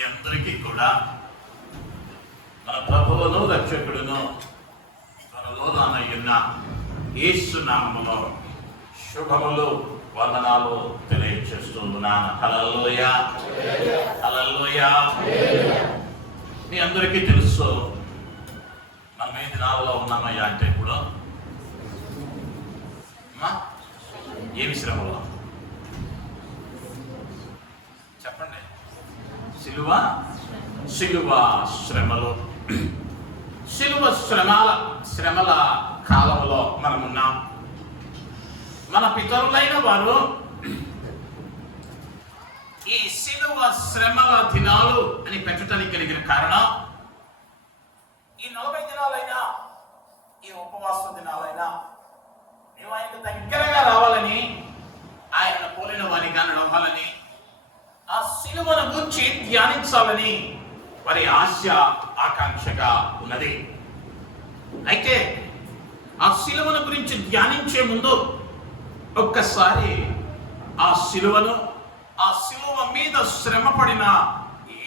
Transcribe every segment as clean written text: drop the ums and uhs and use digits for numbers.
మీ అందరికీ కూడా మన ప్రభువును రక్షకుడును త్వరలో రానయ్యున్న యేసు నామములో శుభములు వందనాలు తెలియజేస్తున్నాను. హల్లెలూయా, హల్లెలూయా. మీ అందరికీ తెలుసు మనం ఏ దినాలలో ఉన్నామయ్యా అంటే ఇప్పుడు ఏమి శ్రమలో చెప్పండి. శిలువ శ్రమలు, శిలువ శ్రమల కాలంలో మనం ఉన్నాం. మన పితరులైన వారు ఈ శిలువ శ్రమల దినాలు అని పెట్టడానికి కలిగిన కారణం, ఈ 40 దినాలైనా ఈ ఉపవాస దినాలైనా మేము ఆయనకు దగ్గరగా రావాలని, ఆయన పోలిన వారిగా నడవాలని, ఆ శిలువను గురించి ధ్యానించాలని వారి ఆశ ఆకాంక్షగా ఉన్నది. అయితే ఆ శిలువను గురించి ధ్యానించే ముందు ఒక్కసారి ఆ శిలువను, ఆ శిలువ మీద శ్రమ పడిన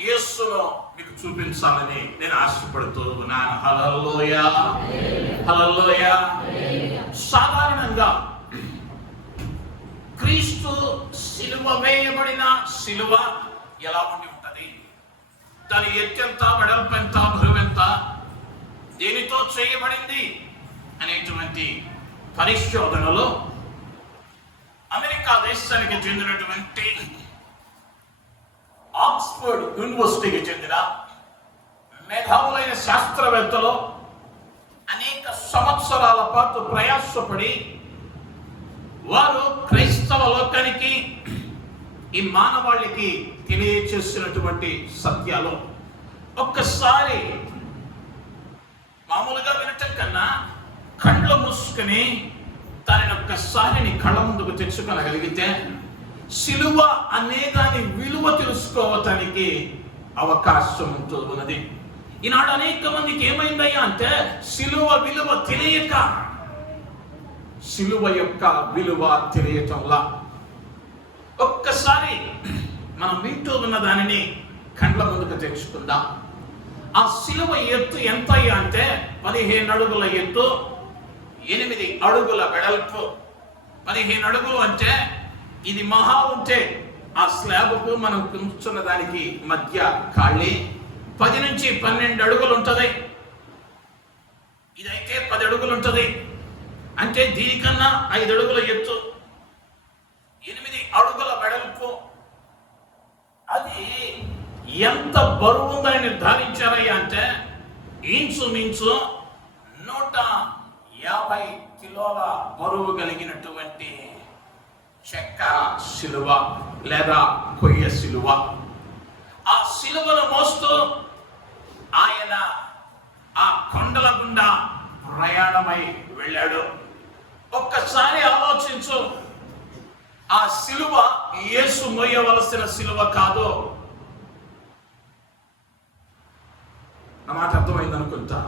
యేసును మీకు చూపించాలని నేను ఆశపడుతూ ఉన్నాను. హల్లెలూయా, హల్లెలూయా. సాధారణంగా క్రీస్తు శిలువ వేయబడిన శిలువ ఎలా ఉండి ఉంటది, దాని ఎత్తెంత, వెడల్పెంత, బరువెంత, దేనితో చేయబడింది అనేటువంటి పరిశోధనలో అమెరికా దేశానికి చెందినటువంటి ఆక్స్ఫర్డ్ యూనివర్సిటీకి చెందిన మేధావులైన శాస్త్రవేత్తలు అనేక సంవత్సరాల పాటు ప్రయాసపడి వారు క్రైస్తవ లోకానికి, ఈ మానవాళికి తెలియచేసినటువంటి సత్యాలు ఒక్కసారి మామూలుగా వినటం కన్నా కళ్ళు మూసుకుని దానిని ఒక్కసారి కళ్ళ ముందుకు తెచ్చుకోగలిగితే శిలువ అనే దాని విలువ తెలుసుకోవటానికి అవకాశం ఉన్నది. ఈనాడు అనేక మందికి ఏమైందయ్యా అంటే శిలువ విలువ తెలియక, శిలువ యొక్క విలువ తెలియటంలా. ఒక్కసారి మనం వింటూ ఉన్న దానిని కండ్ల ముందుకు తెచ్చుకుందాం. ఆ శిలువ ఎత్తు ఎంత అంటే 15 అడుగుల ఎత్తు, 8 అడుగుల వెడల్పు. 15 అడుగులు అంటే ఇది మహా ఉంటే ఆ స్లాబ్కు మనం కూర్చున్న దానికి మధ్య ఖాళీ 10 నుంచి 12 అడుగులు ఉంటది. ఇదైతే 10 అడుగులు ఉంటది. అంటే దీనికన్నా 5 అడుగుల ఎత్తు, 8 అడుగుల వెడల్పు. అది ఎంత బరువు ఉందని నిర్ధారించారయ్యా అంటే ఇంచుమించు 150 కిలోల బరువు కలిగినటువంటి చెక్క శిలువ లేదా కొయ్య శిలువ. ఆ శిలువను మోస్తూ ఆయన ఆ కొండల గుండా ప్రయాణమై వెళ్ళాడు. ఒక్కసారి ఆలోచించు, ఆ శిలువ యేసు మోయవలసిన శిలువ కాదు. నా మాట అర్థమైంది అనుకుంటా.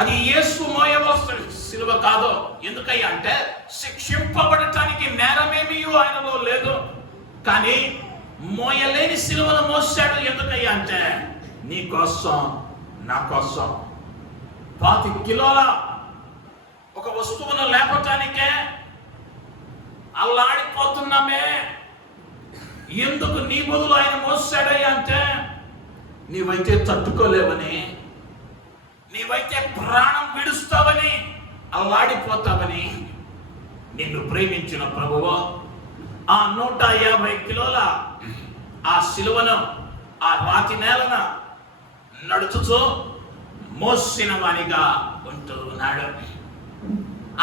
అది యేసు మోయవలసిన శిలువ కాదు. ఎందుకయ్యా అంటే శిక్షింపబడటానికి నేరమేమీ ఆయనలో లేదు, కానీ మోయలేని శిలువను మోసాడు. ఎందుకయ్యా అంటే నీ కోసం, నా కోసం 25 కిలోల ఒక వస్తువును లేపటానికే అల్లాడిపోతున్నామే. ఎందుకు నీ బదులు ఆయన మోసాడయ్యా అంటే నీవైతే తట్టుకోలేవని, నీవైతే ప్రాణం విడుస్తావని, అల్లాడిపోతావని నిన్ను ప్రేమించిన ప్రభువు ఆ 150 కిలోల ఆ శిలువను ఆ రాతి నేలన నడుచుతూ మోసిన వానిగా ఉంటూ ఉన్నాడు.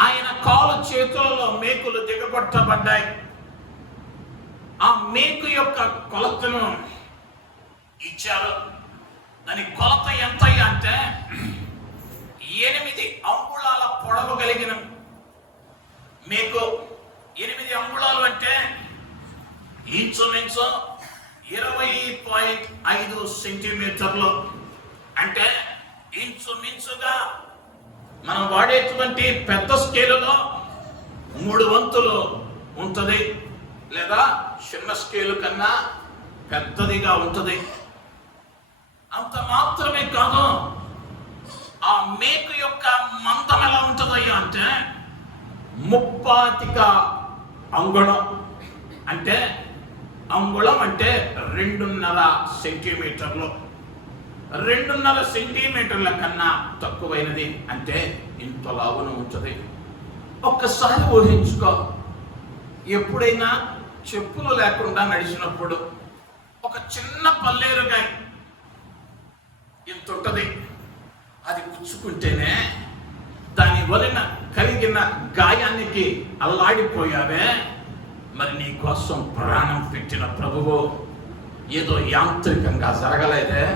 ఆయన కాలు చేతులలో మేకులు దిగబట్టబడ్డాయి. ఆ మేకు యొక్క కొలతను ఇచ్చారు. దాని కొలత ఎంత అంటే 8 అంగుళాల పొడవు కలిగిన మేకు. 8 అంగుళాలు అంటే ఇంచుమించు 20.5 సెంటీమీటర్లు. అంటే ఇంచుమించుగా మనం వాడేటువంటి పెద్ద స్కేలులో 3 వంతులు ఉంటుంది, లేదా చిన్న స్కేలు కన్నా పెద్దదిగా ఉంటుంది. మాత్రమే కాదు, ఆ మేకు యొక్క మందం ఎలా ఉంటుందయ్యా అంటే 35 అంగుళం. అంటే అంగుళం అంటే 2.5 సెంటీమీటర్లు. 2.5 సెంటీమీటర్ల కన్నా తక్కువైనది అంటే ఇంత లావున ఉంటుంది. ఒక్కసారి ఊహించుకో, ఎప్పుడైనా చెప్పులు లేకుండా నడిచినప్పుడు ఒక చిన్న పల్లేరుగాయ ఇంత ఉంటుంది, అది గుచ్చుకుంటేనే దాని వలన కలిగిన గాయానికి అల్లాడిపోయావే. మరి నీ కోసం ప్రాణం పెట్టిన ప్రభువు ఏదో యాంత్రికంగా జరగలేదే.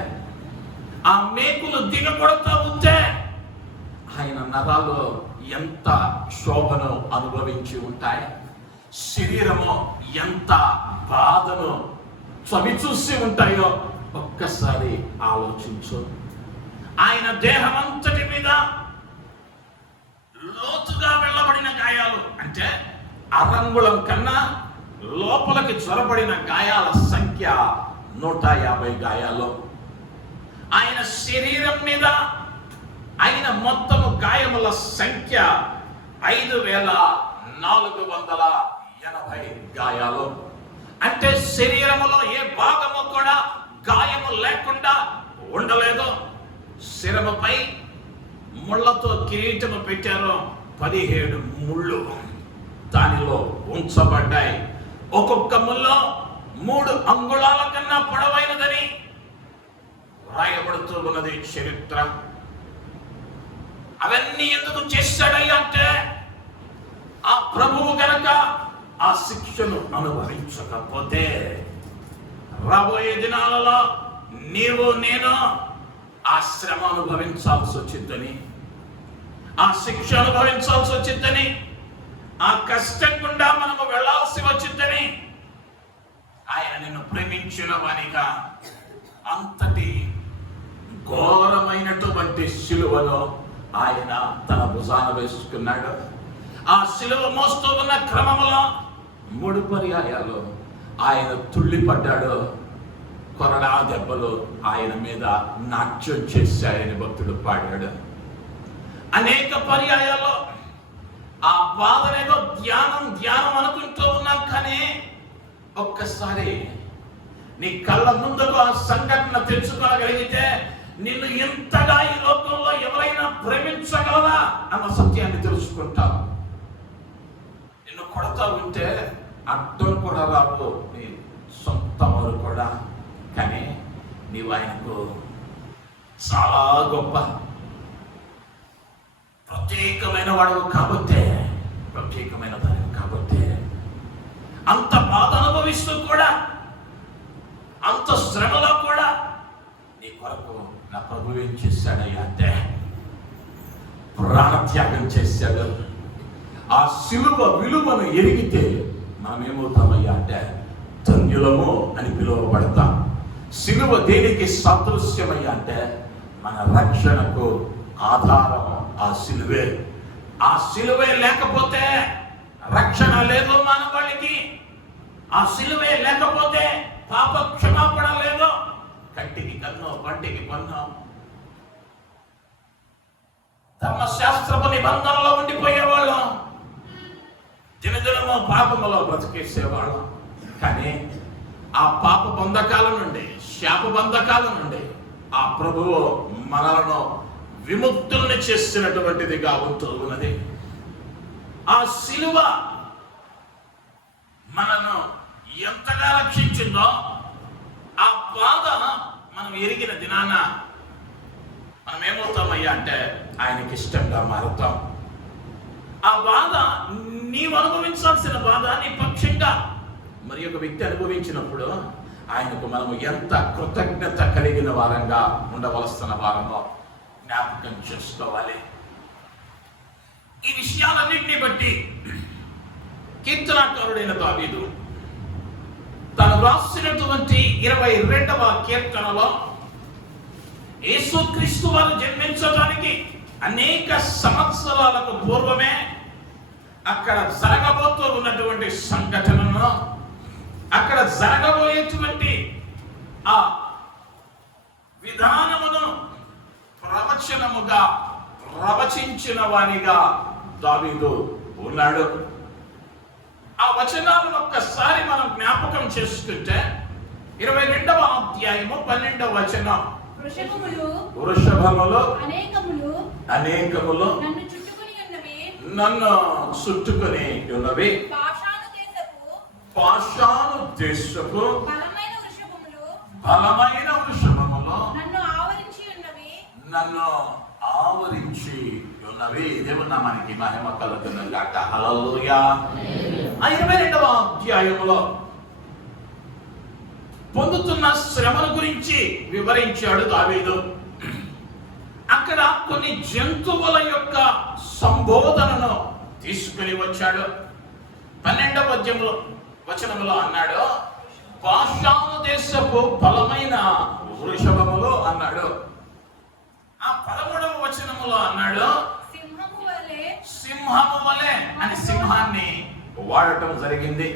ఆ మేకులు దిగబడుతూ ఉంటే ఆయన నరాలు ఎంత శోభను అనుభవించి ఉంటాయి, శరీరము ఎంత బాధను చవి చూసి ఉంటాయో ఒక్కసారి ఆలోచించు. ఆయన దేహమంతటి మీద లోతుగా వెళ్ళబడిన గాయాలు అంటే అరంగుళం కన్నా లోపలికి చొరబడిన గాయాల సంఖ్య 150 గాయాలు. ఆయన శరీరం మీద ఆయన మొత్తము గాయముల సంఖ్య 5480 గాయాలు. అంటే శరీరములో ఏ భాగము కూడా గాయము లేకుండా ఉండలేదు. శిరముపై ముళ్ళతో కిరీటము పెట్టారు, 17 ముళ్ళు దానిలో ఉంచబడ్డాయి. ఒక్కొక్క ముళ్ళు 3 అంగుళాల కన్నా పొడవైనదని రాయబడుతూ ఉన్నది చరిత్ర. అవన్నీ ఎందుకు చేశాడయ్యా అంటే ఆ ప్రభువు గనక ఆ శిక్షను అనుభవించకపోతే రాబోయే దినాలలో నీవు నేను ఆ శ్రమ అనుభవించాల్సి వచ్చిందని, ఆ శిక్ష అనుభవించాల్సి వచ్చిందని, ఆ కష్టం గుండా మనము వెళ్లాల్సి వచ్చిందని ఆయన నిన్ను ప్రేమించిన వానిగా అంతటి ఘోరమైనటువంటి శిలువను ఆయన తన భుజాన వేసుకున్నాడు. ఆ శిలువ మోస్తూ ఉన్న క్రమంలో 3 పర్యాయాలు ఆయన తుళ్ళిపడ్డాడు. కొరడా దెబ్బలు ఆయన మీద నాట్యం చేశాయని భక్తుడు పాడాడు. అనేక పర్యాయాల్లో ఆ బాధనేదో ధ్యానం అనుకుంటూ ఉన్నాం. కానీ ఒక్కసారి నీ కళ్ళ ముందుకు ఆ సంఘటన తెచ్చుకోగలిగితే నిన్ను ఎంతగా ఈ లోకంలో ఎవరైనా ప్రేమించగలరా అన్న సత్యాన్ని తెలుసుకుంటావు. నిన్ను కొడతా ఉంటే అర్థం కూడా రాదు, నీ సొంత వారు కూడా. కానీ నీవు ఆయనకు చాలా గొప్ప ప్రత్యేకమైన వాడు కాబట్టే, ప్రత్యేకమైన దాని కాబట్టే అంత బాధ అనుభవిస్తూ కూడా, అంత శ్రమలో కూడా నీ కొరకు నా ప్రభు ఏం చేశాడయ్యా అంటే ప్రాణత్యాగం చేశాడు. ఆ శిలువ విలువను ఎరిగితే మనమేమవుతామయ్యా అంటే ధన్యులము అని పిలువబడతాం. శిలువ దేనికి సదృశ్యమయ్యా అంటే మన రక్షణకు ఆధారం ఆ శిలువే. ఆ శిలువే లేకపోతే రక్షణ లేదు మానవాళికి. ఆ శిలువే లేకపోతే పాప క్షమాపణ లేదు. కంటికి కన్ను, పంటికి పన్ను, ధర్మశాస్త్రపు నిబంధనలో ఉండిపోయేవాళ్ళం, దినదినము పాపములో బ్రతికేసేవాళ్ళం. కానీ ఆ పాప బంధకాల నుండి, శాప బంధకాల నుండి ఆ ప్రభువు మనలను విముక్తుల్ని చేసినటువంటిదిగా ఉంటూ ఉన్నది. ఆ శిలువ మనను ఎంతగా రక్షించిందో ఆ బాధ మనం ఎరిగిన దినాన మనం ఏమవుతామయ్యా అంటే ఆయనకి ఇష్టంగా మారుతాం. ఆ బాధ నీవు అనుభవించాల్సిన బాధ నీ పక్షంగా మరి ఒక వ్యక్తి అనుభవించినప్పుడు ఆయనకు మనము ఎంత కృతజ్ఞత కలిగిన వారంగా ఉండవలసిన వారమో జ్ఞాపకం చేసుకోవాలి. ఈ విషయాలన్నింటినీ బట్టి కీర్తనాకారుడైన దావీదు తను రాసినటువంటి 22వ కీర్తనలో యేసుక్రీస్తు వారు జన్మించడానికి అనేక సంవత్సరాలకు పూర్వమే అక్కడ జరగబోతూ ఉన్నటువంటి సంఘటనను, అక్కడ జరగబోయేటువంటి ఆ విధానమును విధానముగా ప్రవచించిన వానిగా దావీదు ఉన్నాడు. ఆ వచనాలను ఒక్కసారి మనం జ్ఞాపకం చేసుకుంటే 22వ అధ్యాయము 12వ వచనం, వృషభములు అనేకములు నన్ను చుట్టుకొని ఉన్నవి, పాషాను దేశపు బలమైన వృషభములు నన్ను ఆవరించి ఉన్నవి. దేవుని నామానికి మహిమ కలుగును గాక. హల్లెలూయా. ఆ 22వ అధ్యాయములో పొందుతున్న శ్రమల గురించి వివరించాడు దావీదు. అక్కడ కొన్ని జంతువుల యొక్క సంబోధనను తీసుకుని వచ్చాడు. 12వ వచనములో అన్నాడు, బాషాను దేశపు బలమైన వృషభములు అన్నాడు. ఆ 13వ వచనములో అన్నాడు, సింహము వలె అని సింహాన్ని వాడటం జరిగింది.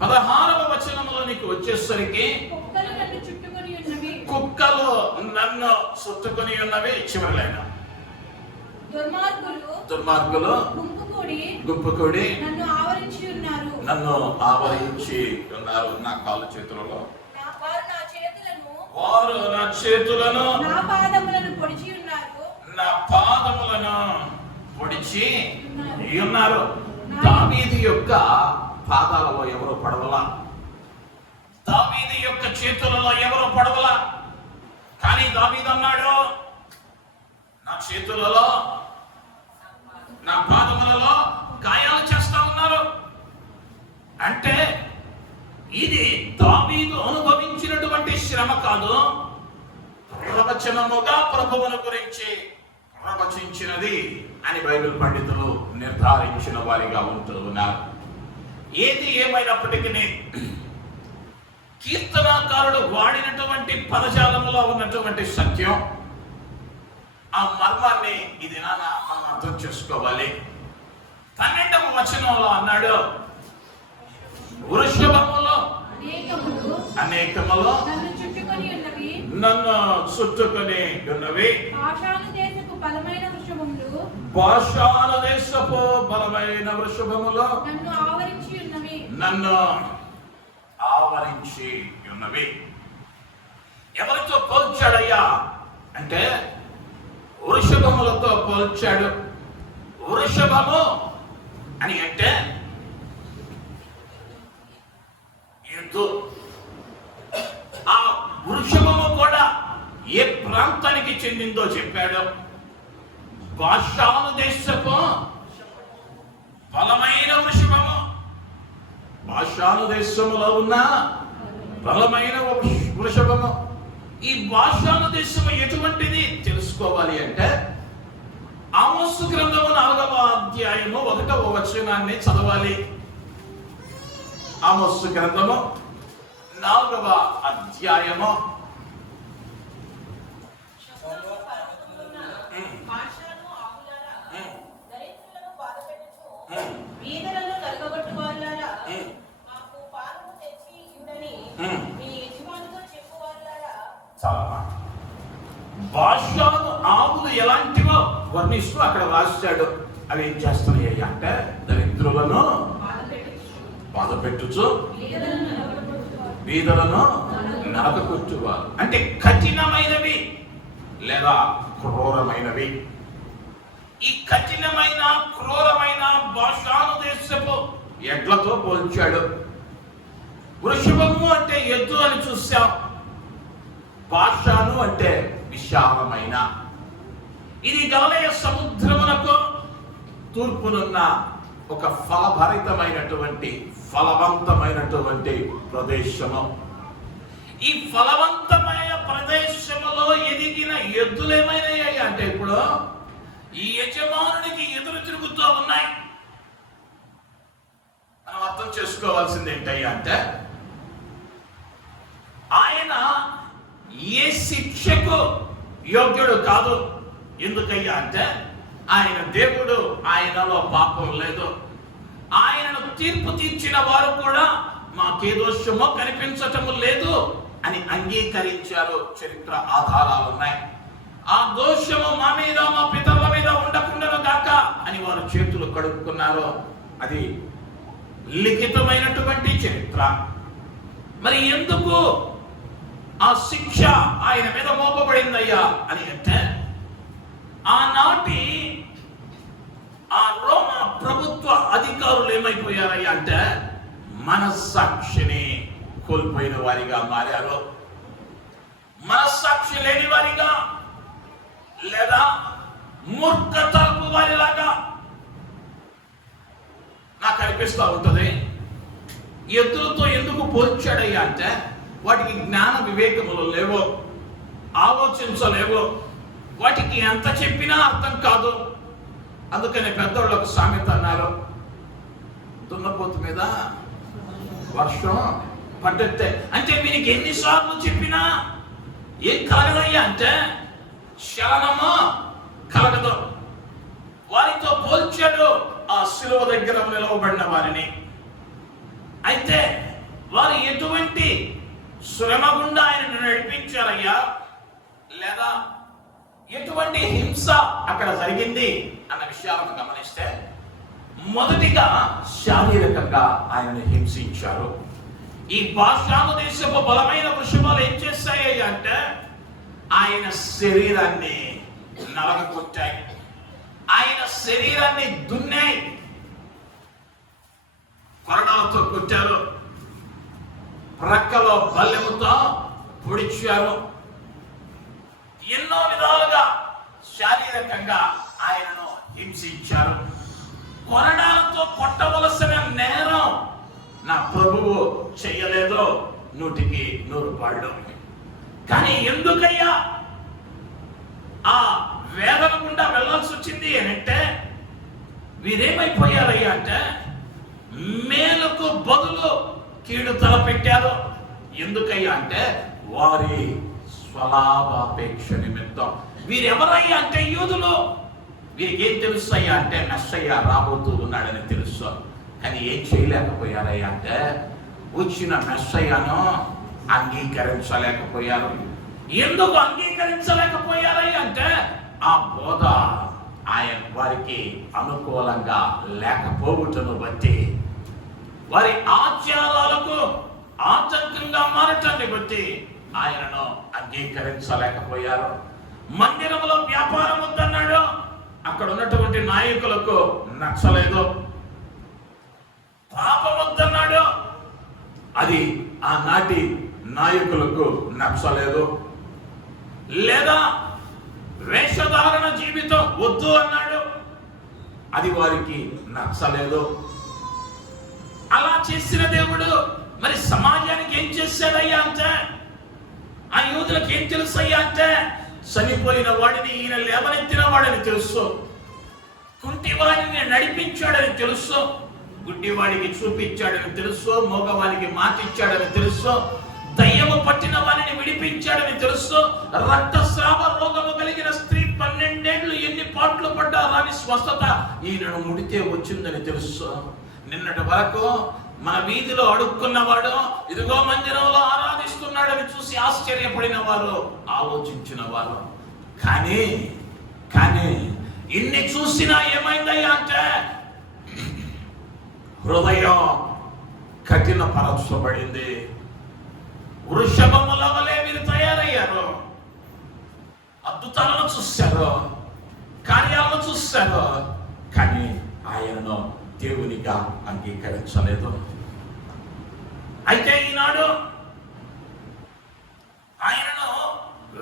16వ వచనములోనికి వచ్చేసరికి కుక్కలు నన్ను చుట్టుకొని ఉన్నవి. చివరిలైన దుర్మార్గులు గుంపు కూడి నన్ను ఆవరించి ఉన్నారు. నా కాళ్ళు చేతులలో వారు నా చేతులను నా పాదములను పొడిచి ఉన్నారు. దావీదు యొక్క పాదాలలో ఎవరు పడవలా, దావీదు యొక్క చేతులలో ఎవరు పడవలా. కానీ దావీదు అన్నాడు, నా చేతులలో నా పాదములలో గాయాలు చేస్తా ఉన్నారు. అంటే ఇది దావీదు అనుభవించినటువంటి శ్రమ కాదు, ప్రవచనముగా ప్రభువును గురించి ప్రవచించినది అని బైబిల్ పండితులు నిర్ధారించిన వారిగా ఉంటూ ఉన్నారు. ఏది ఏమైనప్పటికీ కీర్తనాకారుడు వాడినటువంటి పదజాలంలో ఉన్నటువంటి సత్యం, ఆ మర్మాన్ని ఇది మనం అర్థం చేసుకోవాలి. 12వ వచనంలో అన్నాడు, వృషభములు అనేకములు నన్ను చుట్టుకొని ఉన్నవి, బాషాను దేశపు బలమైన వృషభములు నన్ను ఆవరించి ఉన్నవి. ఎవరితో పోల్చాడయ్యా అంటే వృషభములతో పోల్చాడు. వృషభము అని అంటే ఎద్దు. ఆ వృషభము కూడా ఏ ప్రాంతానికి చెందిందో చెప్పాడు. బాషాను దేశపు బలమైన వృషభము, బాషాను దేశములో ఉన్న బలమైన వృషభము. ఈ బాషాను దేశము ఎటువంటిది తెలుసుకోవాలి అంటే ఆమోసు గ్రంథము 4వ అధ్యాయము 1వ వచనాన్ని చదవాలి. ఆమోసు గ్రంథము 4వ అధ్యాయము బాషాను ఆవులు ఎలాంటివో వర్ణిస్తూ అక్కడ రాశాడు. అవి ఏం చేస్తున్నాయి అంటే దరిద్రులను బాధ పెట్టుచు బీదలను నరకకొచ్చువారు. అంటే కఠినమైనవి లేదా క్రూరమైనవి. ఈ కఠినమైన క్రూరమైన బాషాను దేశపు ఎడ్లతో పోల్చాడు. వృషభము అంటే ఎద్దు అని చూసాం. బాషాను అంటే విశాలమైన. ఇది గలిలయ సముద్రమునకు తూర్పునున్న ఒక ఫలభరితమైనటువంటి ఫలవంతమైనటువంటి ప్రదేశము. ఈ ఫలవంతమైన ప్రదేశములో ఎదిగిన ఎద్దులేమైనాయి అంటే ఇప్పుడు ఈ యజమానుడికి ఎదురు తిరుగుతూ ఉన్నాయి. మనం అర్థం చేసుకోవాల్సింది ఏంటయ్యా అంటే ఆయన ఏ శిక్షకు యోగ్యుడు కాదు. ఎందుకయ్యా అంటే ఆయన దేవుడు, ఆయనలో పాపం లేదు. ఆయనను తీర్పు తీర్చిన వారు కూడా మాకే దోషమో కనిపించటము లేదు అని అంగీకరించారు. చరిత్ర ఆధారాలు ఉన్నాయి. ఆ దోషము మా మీద మా పితరుల మీద ఉండకుండాను గాక అని వారు చేతులు కడుక్కున్నారు. అది లిఖితమైనటువంటి చరిత్ర. మరి ఎందుకు ఆ శిక్ష ఆయన మీద మోపబడిందయ్యా అని అంటే, ఆనాటి ఆ రోమా ప్రభుత్వ అధికారులు ఏమైపోయారయ్యా అంటే మనస్సాక్షిని కోల్పోయిన వారిగా మారారు. మనస్సాక్షి లేని వారిగా, లేదా మూర్ఖతరపు వారిలాగా నాకు అనిపిస్తూ ఉంటుంది. ఎద్దులతో ఎందుకు పోల్చాడయ్యా అంటే వాటికి జ్ఞాన వివేకములు లేవో, ఆలోచించలేవో, వాటికి ఎంత చెప్పినా అర్థం కాదు. అందుకని పెద్దోళ్ళకు సామెత అన్నారు, దున్నపోతు మీద వర్షం పడ్డట్టే. అంటే వీరికి ఎన్నిసార్లు చెప్పినా ఏం కలగదయ్యా అంటే శలనమో కలగదు. వారితో పోల్చాడు ఆ శిలువ దగ్గర నిలవబడిన వారిని. అయితే వారు ఎటువంటి శ్రమ గుండా ఆయనను నడిపించారయ్యా, లేదా ఎటువంటి హింస అక్కడ జరిగింది అన్న విషయాలను గమనిస్తే, మొదటిగా శారీరకంగా ఆయనను హింసించారు. ఈ భాషాను దేశపు బలమైన వృషభాలు ఏం చేస్తాయి అంటే ఆయన శరీరాన్ని నలగొట్టాయి, ఆయన శరీరాన్ని దున్నాయి, కొరడాలతో కొట్టారు, ప్రక్కలో బల్లెముతో పొడిచారు. ఎన్నో విధాలుగా శారీరకంగా ఆయనను హింసించారు. కొరడాలతో కొట్టవలసిన నేరం నా ప్రభువు చెయ్యలేదో 100% కానీ ఎందుకయ్యా ఆ వేదన గుండా వెళ్ళాల్సి వచ్చింది అంటే, వీరేమైపోయారయ్యా అంటే మేలుకు బదులు కీడు తలపెట్టారు. ఎందుకయ్యా అంటే వారి స్వలాభాపేక్ష నిమిత్తం. వీరెవరయ్యా అంటే యూదులు. వీరికి ఏం తెలుసయ్యా అంటే మెస్సయ్య రాబోతూ ఉన్నాడని తెలుసు. కానీ ఏం చేయలేకపోయారయ్యా అంటే వచ్చిన మెస్సయ్యను అంగీకరించలేకపోయారు. ఎందుకు అంగీకరించలేకపోయారయ్యా అంటే ఆ బోధ ఆయన వారికి అనుకూలంగా లేకపోవటను బట్టి, వారి ఆచారాలకు ఆటంకంగా మారటాన్ని బట్టి ఆయనను అంగీకరించలేకపోయారు. మందిరంలో వ్యాపారం వద్దన్నాడు, అక్కడ ఉన్నటువంటి నాయకులకు నచ్చలేదు. పాపం వద్దన్నాడు, అది ఆనాటి నాయకులకు నచ్చలేదు. లేదా వేషధారణ జీవితం వద్దు అన్నాడు, అది వారికి నచ్చలేదు. అలా చేసిన దేవుడు మరి సమాజానికి ఏం చేశాడయ్యా అంటే, ఆ యూదులకు ఏం తెలుసయ్యా అంటే చనిపోయిన వాడిని ఈయన లేవనెత్తిన వాడని తెలుసు, కుంటివాడిని నడిపించాడని తెలుసు, గుడ్డివాడికి చూపించాడని తెలుసు, మోగవాడికి మాటిచ్చాడని తెలుసు, దయ్యము పట్టిన వారిని విడిపించాడని తెలుసు, రక్తస్రావ రోగము కలిగిన స్త్రీ 12 ఏళ్ళు ఎన్ని పాట్లు పడ్డా రాని స్వస్థత ఈయనను ముడితే వచ్చిందని తెలుసు. నిన్నటి వరకు మన వీధిలో అడుక్కున్నవాడు ఇదిగో మందిరంలో ఆరాధిస్తున్నాడని చూసి ఆశ్చర్యపడిన వారు, ఆలోచించిన వారు. కానీ ఇన్ని చూసినా ఏమైందయ్యా అంటే హృదయం కఠినపరచబడింది. వృషభముల వలె వీరు తయారయ్యారు. అద్భుతాలను చూశారు, కార్యాలను చూశారు, కానీ ఆయనను దేవునిగా అంగీకరించలేదు. అయితే ఈనాడు ఆయనను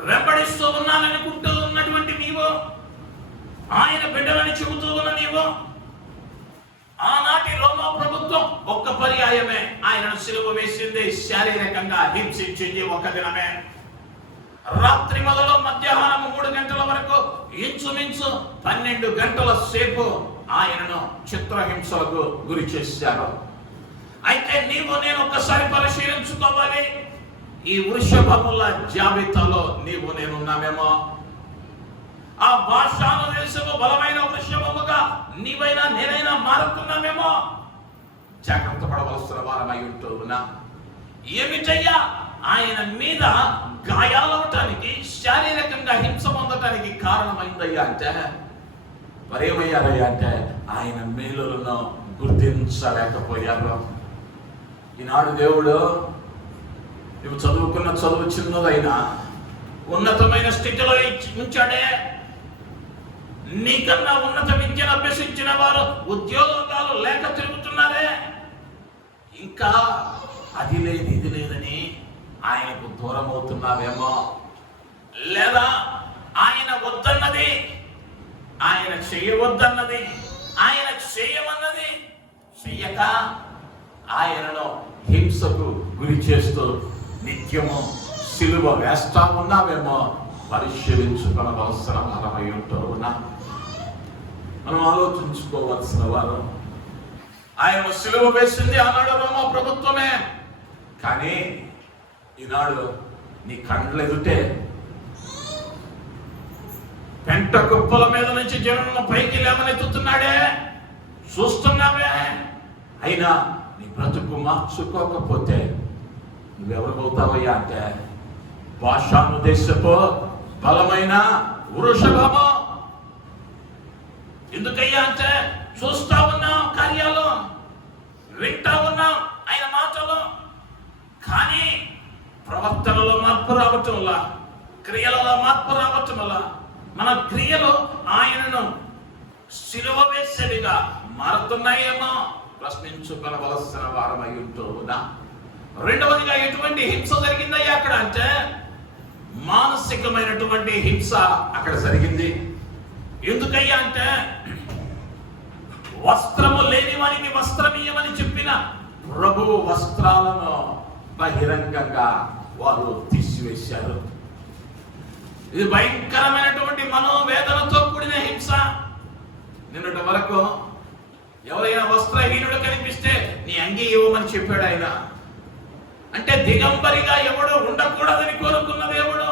వెంబడిస్తూ ఉన్నాననుకుంటూ ఉన్నటువంటి నీవు, ఆయన బిడ్డలని చెబుతూ ఉన్న నీవు, ఆనాటి రోమా ప్రభుత్వం ఒక్క పర్యాయమే ఆయనను సిలువ వేసింది, శారీరకంగా హింసించింది. ఒక దినమే, రాత్రి మొదలు మధ్యాహ్నం 3 గంటల వరకు ఇంచుమించు 12 గంటల సేపు ఆయనను చిత్రహింసలకు గురి చేశారు. అయితే నీవు నేను ఒక్కసారి పరిశీలించుకోవాలి, ఈ వృషభముల జాబితాలో నీవు నేనున్నామేమో. ఆ భాషను దేశము బలమైన వృషభముగా నీవైనా నేనైనా మారుతున్నామేమో. జాగ్రత్త పడవలసిన వారమై ఉంటూ ఉన్నా. ఏమిటయ్యా ఆయన మీద గాయాలవటానికి, శారీరకంగా హింస పొందటానికి ఏమయ్యారయ్యా అంటే ఆయన మేలులను గుర్తించలేకపోయారు. ఈనాడు దేవుడు నువ్వు చదువుకున్న చదువు చిన్నదైనా ఉన్నతమైన స్థితిలో ఉంచాడే. నీకన్నా ఉన్నత విద్యను అభ్యసించిన వారు ఉద్యోగాలు లేక తిరుగుతున్నారే. ఇంకా అది లేదు ఇది లేదని ఆయనకు దూరం అవుతున్నావేమో, లేదా ఆయన వద్దన్నది, ఆయన చేయవద్దన్నది, ఆయన చేయమన్నది చెయ్యక ఆయనను హింసకు గురి చేస్తూ నిత్యము సిలువ వేస్తా ఉన్నామేమో పరిశీలించుకోవలసిన వారమై ఉంటున్నా. మనం ఆలోచించుకోవాల్సిన వారు. ఆయన సిలువ వేసింది ఆనాడు రోమా ప్రభుత్వమే, కానీ ఈనాడు నీ కండ్లు ఎదుటే పెంట కుప్పల మీద నుంచి జనం పైకి లేవనెత్తుతున్నాడే, చూస్తున్నావే. అయినా నీ బ్రతుకు మార్చుకోకపోతే నువ్వెవరికవుతావయ్యా అంటే బాషాను దేశపు బలమైన వృషభము. ఎందుకయ్యా అంటే చూస్తా ఉన్నాం కార్యాలు, వింటా ఉన్నాం ఆయన మాటలు, కానీ ప్రవర్తనలో మార్పు రావటం వల్ల, క్రియలలో మార్పు రావటం వల్ల మన క్రియలు ఆయనను సిలువ వేసేవిగా మారుతున్నాయేమో ప్రశ్నించుకోవలసిన వారమై ఉంటున్నా. రెండవదిగా ఎటువంటి హింస జరిగిందయ్యా అక్కడ అంటే మానసికమైనటువంటి హింస అక్కడ జరిగింది. ఎందుకయ్యా అంటే వస్త్రము లేని వారికి వస్త్రమీయమని చెప్పిన ప్రభువు వస్త్రాలను బహిరంగంగా వారు తీసివేశారు. ఇది భయంకరమైనటువంటి మనోవేదనతో కూడిన హింస. నిన్నటి వరకు ఎవరైనా వస్త్రహీనుడు కనిపిస్తే నీ అంగీ ఇవ్వమని చెప్పాడు ఆయన. అంటే దిగంబరిగా ఎవడు ఉండకూడదని కోరుకున్న దేవుడు.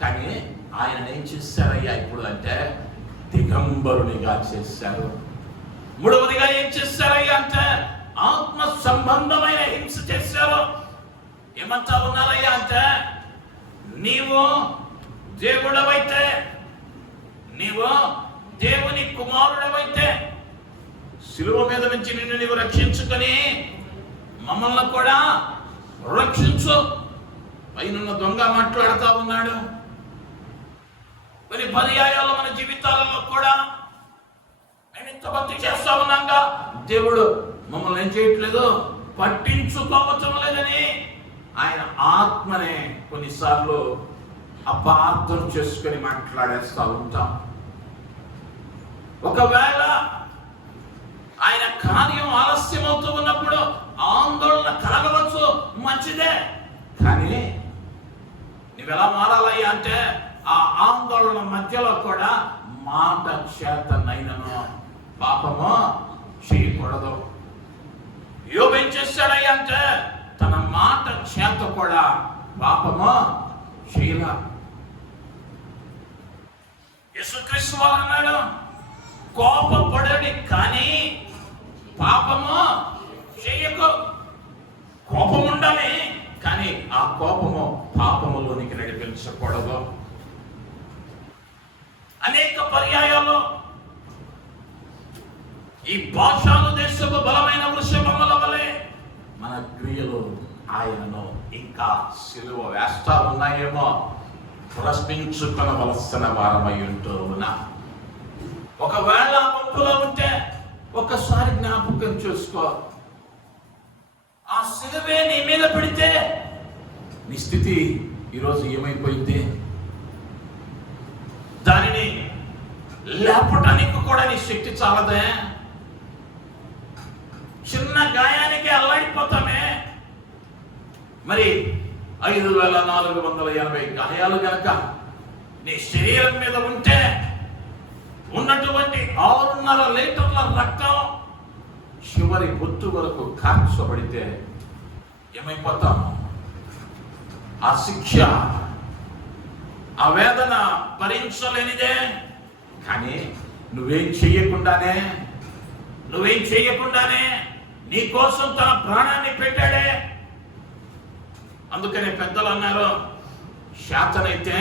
కానీ ఆయన ఏం చేశారయ్యా ఇప్పుడు అంటే దిగంబరునిగా చేశారు. మూడవదిగా ఏం చేశారయ్యా అంటే ఆత్మ సంబంధమైన హింస చేశారు. ఏమంటా ఉన్నారయ్యా అంటే నీవు దేవుడవైతే, నీవు దేవుని కుమారుడవైతే శిలువ మీద నుంచి నిన్ను నీవు రక్షించుకొని మమ్మల్ని కూడా రక్షించు. పైనున్న దొంగ మాట్లాడుతూ ఉన్నాడు. కొన్ని పర్యాయాలు మన జీవితాలలో కూడా నేను ఇంత భక్తి చేస్తా ఉన్నాగా దేవుడు మమ్మల్ని ఏం చేయట్లేదు, పట్టించుకోవటం లేదని ఆయన ఆత్మనే కొన్నిసార్లు అపార్థం చేసుకొని మాట్లాడేస్తా ఉంటాం. ఒకవేళ ఆయన కార్యం ఆలస్యం అవుతూ ఉన్నప్పుడు ఆందోళన కలగవచ్చు, మంచిదే. కానీ నువ్వెలా మారాలయ్యా అంటే ఆ ఆందోళన మధ్యలో కూడా మాట చేతనైనను పాపము చేయకూడదు. యోబు ఏం చేశాడయ్యా అంటే తన మాట చేత కూడా పాపము చేయాల. యేసుక్రీస్తు వారు అన్నాడు కోపపడని కానీ పాపము చేయకు. కోపం ఉండాలి కానీ ఆ కోపము పాపములోనికి నడిపించకూడదు. అనేక పర్యాయాలు ఈ బాషాను దేశపు బలమైన వృషభముల వలె మన క్రియలు ఆయనను ఇంకా సిలువ వేస్తా ఉన్నాయేమో ప్రశ్నించుకొనవలసిన వారమై ఉంటున్నా. ఒకవేళ పంపులో ఉంటే ఒక్కసారి జ్ఞాపకం చేసుకో. ఆ సిలువే నీ మీద పెడితే నీ స్థితి ఈరోజు ఏమైపోయింది? దానిని లేపటానికి కూడా నీ శక్తి చాలదే. చిన్న గాయానికి అల్లాడిపోతామే. మరి 5480 గాయాలు కనుక నీ శరీరం మీద ఉంటే ఉన్నటువంటి 6.5 లీటర్ల రక్తం చివరి బొత్తు వరకు కార్చబడితే ఏమైపోతాం? ఆ శిక్ష, ఆ వేదన భరించలేనిదే. కానీ నువ్వేం చేయకుండానే నీ కోసం తన ప్రాణాన్ని పెట్టాడే. అందుకనే పెద్దలు అన్నారు, శాతనైతే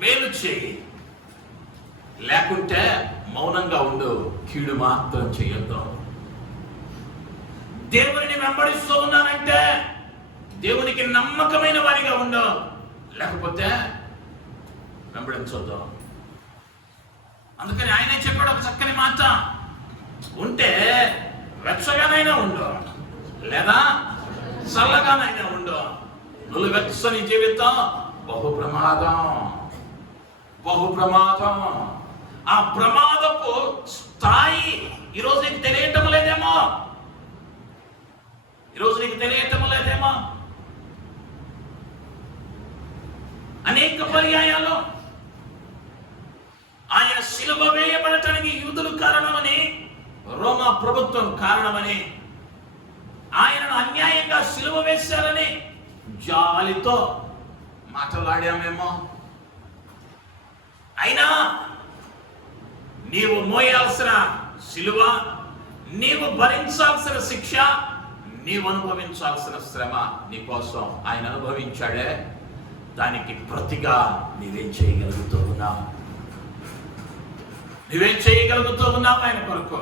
మేలు చేయి, లేకుంటే మౌనంగా ఉండు, కీడు మాత్రం చేయొద్దు. దేవుని వెంబడిస్తూ ఉన్నానంటే దేవునికి నమ్మకమైన వారిగా ఉండు, లేకపోతే వెంబడించొద్దు. అందుకని ఆయనే చెప్పాడు ఒక చక్కని మాట, ఉంటే వెచ్చగానైనా ఉండు, లేదా చల్లగానైనా ఉండు. నులివెచ్చని జీవితం బహు ప్రమాదం, బహు ప్రమాదం. ఆ ప్రమాదపు స్థాయి ఈరోజు నీకు తెలియటం లేదేమో, ఈరోజు నీకు తెలియటం లేదేమో. అనేక పర్యాయాలు ఆయన శిలువ వేయబడటానికి యూదులు కారణమని, రోమా ప్రభుత్వం కారణమని, ఆయనను అన్యాయంగా శిలువ వేశారని జాలితో మాట్లాడామేమో. అయినా నీవు మోయాల్సిన శిలువ, నీవు భరించాల్సిన శిక్ష, నీవు అనుభవించాల్సిన శ్రమ నీ కోసం ఆయన అనుభవించాడే. దానికి ప్రతిగా నీవేం చేయగలుగుతూ ఉన్నావు? నువ్వేం చేయగలుగుతూ ఉన్నావు? ఆయన కొరకు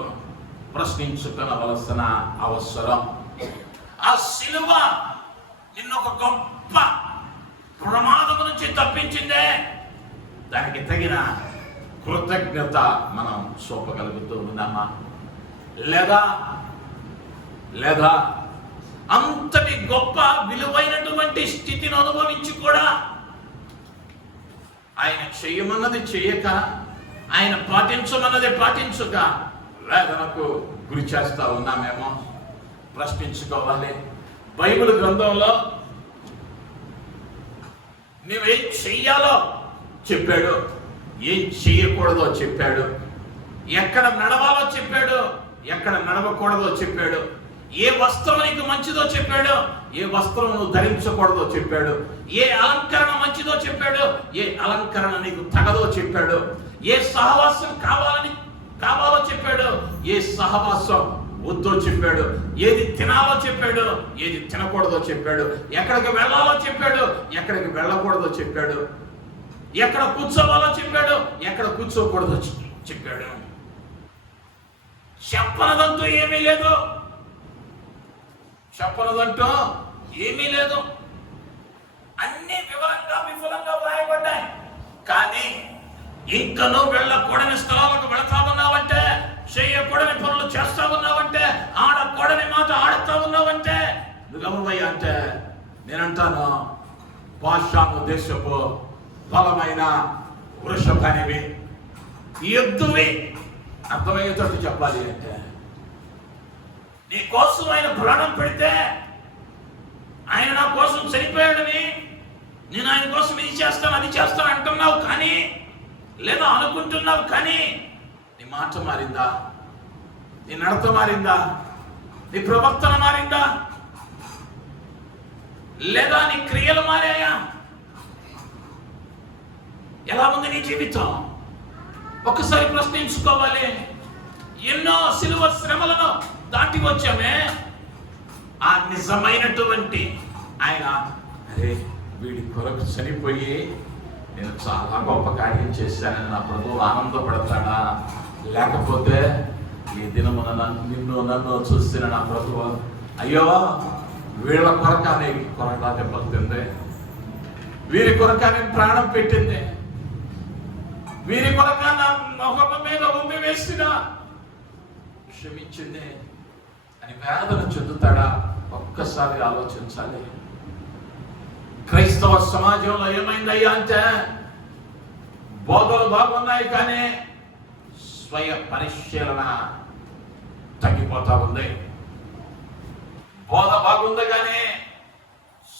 ప్రశ్నించుకోవలసిన అవసరం. ఆ శిలువ నిన్ను ఒక గొప్ప ప్రమాదం నుంచి తప్పించిందే, దానికి తగిన కృతజ్ఞత మనం చూపగలుగుతూ ఉన్నామా? లేదా అంతటి గొప్ప విలువైనటువంటి స్థితిని అనుభవించి కూడా ఆయన చేయమన్నది చేయక, ఆయన పాటించమన్నది పాటించుక వేదనకు గురి చేస్తా ఉన్నామేమో ప్రశ్నించుకోవాలి. బైబిల్ గ్రంథంలో నువ్వేం చెయ్యాలో చెప్పాడు, ఏం చెయ్యకూడదో చెప్పాడు, ఎక్కడ నడవాలో చెప్పాడు, ఎక్కడ నడవకూడదో చెప్పాడు, ఏ వస్త్రం నీకు మంచిదో చెప్పాడు, ఏ వస్త్రం నువ్వు ధరించకూడదో చెప్పాడు, ఏ అలంకరణ మంచిదో చెప్పాడు, ఏ అలంకరణ నీకు తగదో చెప్పాడు, ఏ సహవాసం కావాలో చెప్పాడు, ఏ సహవాసం వద్దో చెప్పాడు, ఏది తినాలో చెప్పాడు, ఏది తినకూడదో చెప్పాడు, ఎక్కడికి వెళ్ళాలో చెప్పాడు, ఎక్కడికి వెళ్ళకూడదో చెప్పాడు, ఎక్కడ కూర్చోవాలో చెప్పాడు, ఎక్కడ కూర్చోకూడదో చెప్పాడు. చెప్పనదంటూ ఏమీ లేదు, చెప్పనదంటూ ఏమీ లేదు. అన్ని విఫలంగా వ్రాయబడ్డాయి. కానీ ఇంకా నువ్వు వెళ్ళకూడని స్థలాలకు వెళతా ఉన్నావంటే, చేయకూడని పనులు చేస్తా ఉన్నావంటే, ఆడకూడని మాట ఆడుతా ఉన్నావంటే నువ్వెవరువయ్యా అంటే, నేనంటాను బాషాను దేశపు బలమైన వృషభానివి, ఎద్దువి. అర్థమయ్యేటట్టు చెప్పాలి అంటే, నీ కోసం ఆయన ప్రాణం పెడితే, ఆయన నా కోసం చనిపోయాడని, నేను ఆయన కోసం ఇది చేస్తాను అది చేస్తాను అంటున్నావు కానీ, లేదా అనుకుంటున్నావు కానీ, నీ మాట మారిందా? నీ నడత మారిందా? నీ ప్రవర్తన మారిందా? లేదా నీ క్రియలు మారాయా? ఎలా ఉంది నీ జీవితం? ఒక్కసారి ప్రశ్నించుకోవాలి. ఎన్నో సిలువ శ్రమలను దాటి వచ్చామే. ఆ నిజమైనటువంటి ఆయన, అరే వీడి కొరకు చనిపోయి నేను చాలా గొప్ప కార్యం చేశానని నా ప్రభువు ఆనందపడతాడా? లేకపోతే ఈ దినమున నన్ను చూసిన నా ప్రభువు, అయ్యో వీళ్ళ కొరకానే కొరగా దెబ్బతింది, వీరి కొరకానే ప్రాణం పెట్టింది, వీరి కొరక నా ముఖం మీద ఉమ్మి వేసిన క్షమించింది అని వేదన చెందుతాడా? ఒక్కసారి ఆలోచించాలి. క్రైస్తవ సమాజంలో ఏమైందయ్యా అంటే, బోధలు బాగున్నాయి కానీ స్వయ పరిశీలన తగ్గిపోతా ఉంది. బోధ బాగుంది కానీ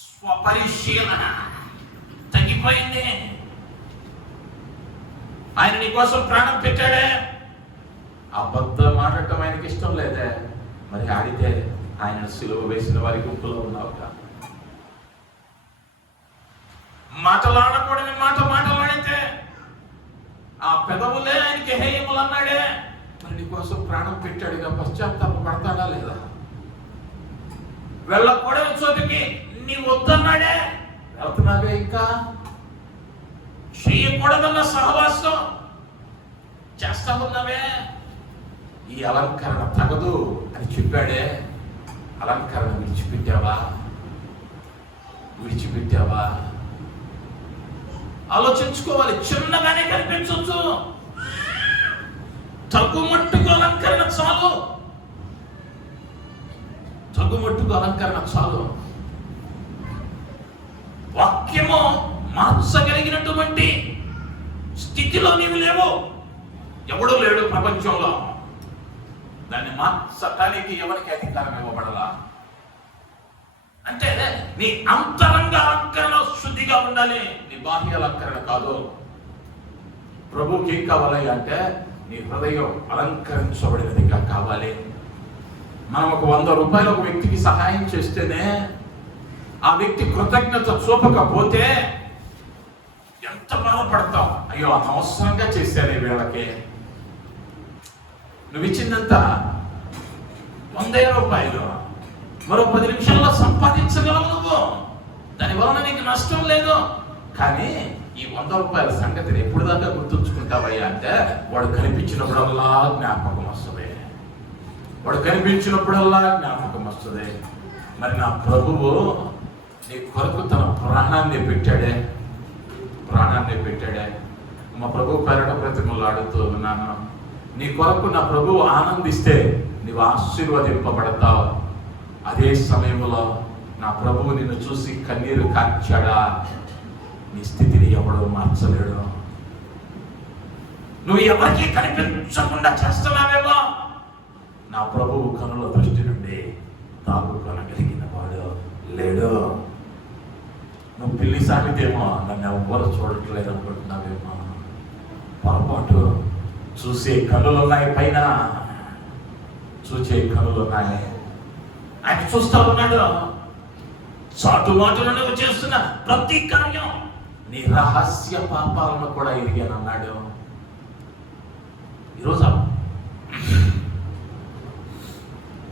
స్వపరిశీలన తగ్గిపోయింది. ఆయన నీ కోసం ప్రాణం పెట్టాడే, అబద్ధం ఆడటం ఆయనకి ఇష్టం లేదే. మరి ఆడితే ఆయన సిలువ వేసిన వారి గుంపులో ఉన్నావుట. మాటలాడకూడని మాటలాడితే ఆ పెదవులే ఆయనకి హేయములు అన్నాడే. మరి నీ కోసం ప్రాణం పెట్టాడుగా, పశ్చాత్తాప పడతాడా లేదా? వెళ్ళకూడని చోటుకి నీ వద్దన్నాడే, వెళ్తున్నావే. ఇంకా చేయకూడదన్న సహవాసం, చేస్తా ఉన్నావే. ఈ అలంకరణ తగదు అని చెప్పాడే, అలంకరణ విడిచిపెట్టావా? ఆలోచించుకోవాలి. చిన్నగానే కనిపించవచ్చు, తగ్గుమట్టుకు అలంకరణ చాలు. వాక్యము మార్చగలిగినటువంటి స్థితిలో నీవు లేవు. ఎవడూ లేడు ప్రపంచంలో. దాన్ని మార్చటానికి ఎవరికి అధికారం ఇవ్వబడలా. అంటే నీ అంతరంగ అలంకరణ శుద్ధిగా ఉండాలి, నీ బాహ్య అలంకరణ కాదు. ప్రభువుకి ఏం కావాలి అంటే నీ హృదయం అలంకరించబడినదిగా కావాలి. మనం ఒక 100 రూపాయలు ఒక వ్యక్తికి సహాయం చేస్తేనే ఆ వ్యక్తి కృతజ్ఞత చూపకపోతే ఎంత బాధపడతాం. అయ్యో అనవసరంగా చేశాను వీళ్ళకి. నువ్వు ఇచ్చిందంతా 100 రూపాయలు మరో 10 నిమిషాల్లో సంపాదించగలవు నువ్వు. దానివలన నీకు నష్టం లేదు. కానీ ఈ 100 రూపాయల సంగతిని ఎప్పుడు దాకా గుర్తుంచుకుంటావయ్యా అంటే వాడు కనిపించినప్పుడల్లా జ్ఞాపకం వస్తుంది. మరి నా ప్రభువు నీ కొరకు తన ప్రాణాన్ని పెట్టాడే. మా ప్రభు పేరట ప్రతిమలాడుతూ ఉన్నాను. నీ కొరకు నా ప్రభువు ఆనందిస్తే నీవు ఆశీర్వదింపబడతావు. అదే సమయంలో నా ప్రభువు నిన్ను చూసి కన్నీరు కార్చాడా, నీ స్థితిని ఎవడో మార్చలేడు. నువ్వు ఎవరికి కనిపించకుండా చేస్తున్నావేమో, నా ప్రభువు కనుల దృష్టి నుండి తాగుకొనగలిగిన వాడు లేడు. నువ్వు పిల్లి సాగితేమో నన్ను ఎవ్వరు చూడట్లేదు అనుకుంటున్నావేమో. పొరపాటు. చూసే కన్నులున్నాయి, పైన చూసే కన్నులున్నాయి. ఆయన చూస్తా ఉన్నాడు. చాటుమాటులను నువ్వు చేస్తున్న ప్రతి కార్యం, నీ రహస్య పాపాలను కూడా ఎరిగానన్నాడు.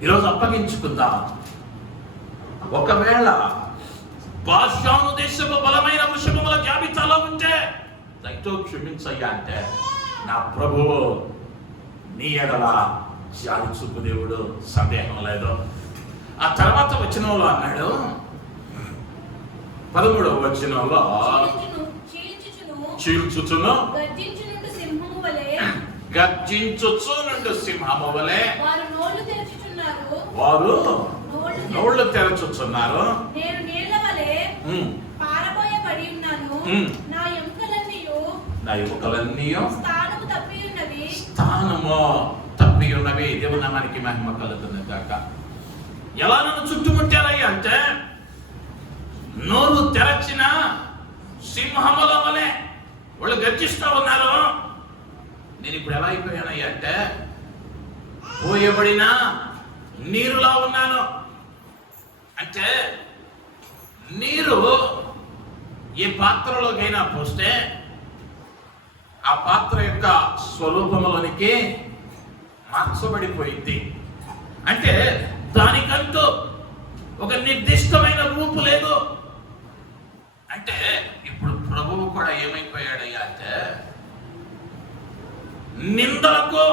ఈరోజు అప్పగించుకుందాం. ఒకవేళ బాషాను దేశపు బలమైన వృషభముల జాబితాలో ఉంటే దయతో క్షమించయ్యా అంటే నా ప్రభువు నీ ఎడల జాలి చూపు దేవుడు, సందేహం లేదు. ఆ తర్వాత వచనంలో అన్నాడు, 13వ వచనంలో చీల్చుచును గర్జించుచునుండు సింహము వలె వారు నోళ్ళు తెరచుచున్నారు. నా ఎముకలన్నీ స్థానము తప్పి ఉన్నవి. దేవుని నామానికి మహిమ కలుగుతుంది కాక. ఎలా నన్ను చుట్టుముట్టారయ్యా అంటే నోరు తెరచిన సింహముల వలె వాళ్ళు గర్జిస్తూ ఉన్నారు. నేను ఇప్పుడు ఎలా అయిపోయానయ్యా అంటే పోయబడిన నీరులా ఉన్నాను. అంటే నీరు ఏ పాత్రలోకైనా పోస్తే ఆ పాత్ర యొక్క స్వరూపంలోనికి మార్చబడిపోయింది. అంటే దానికంటూ ఒక నిర్దిష్టమైన రూపు లేదు. అంటే ఇప్పుడు ప్రభువు కూడా ఏమైపోయాడయ్యా అంటే నిందలకు,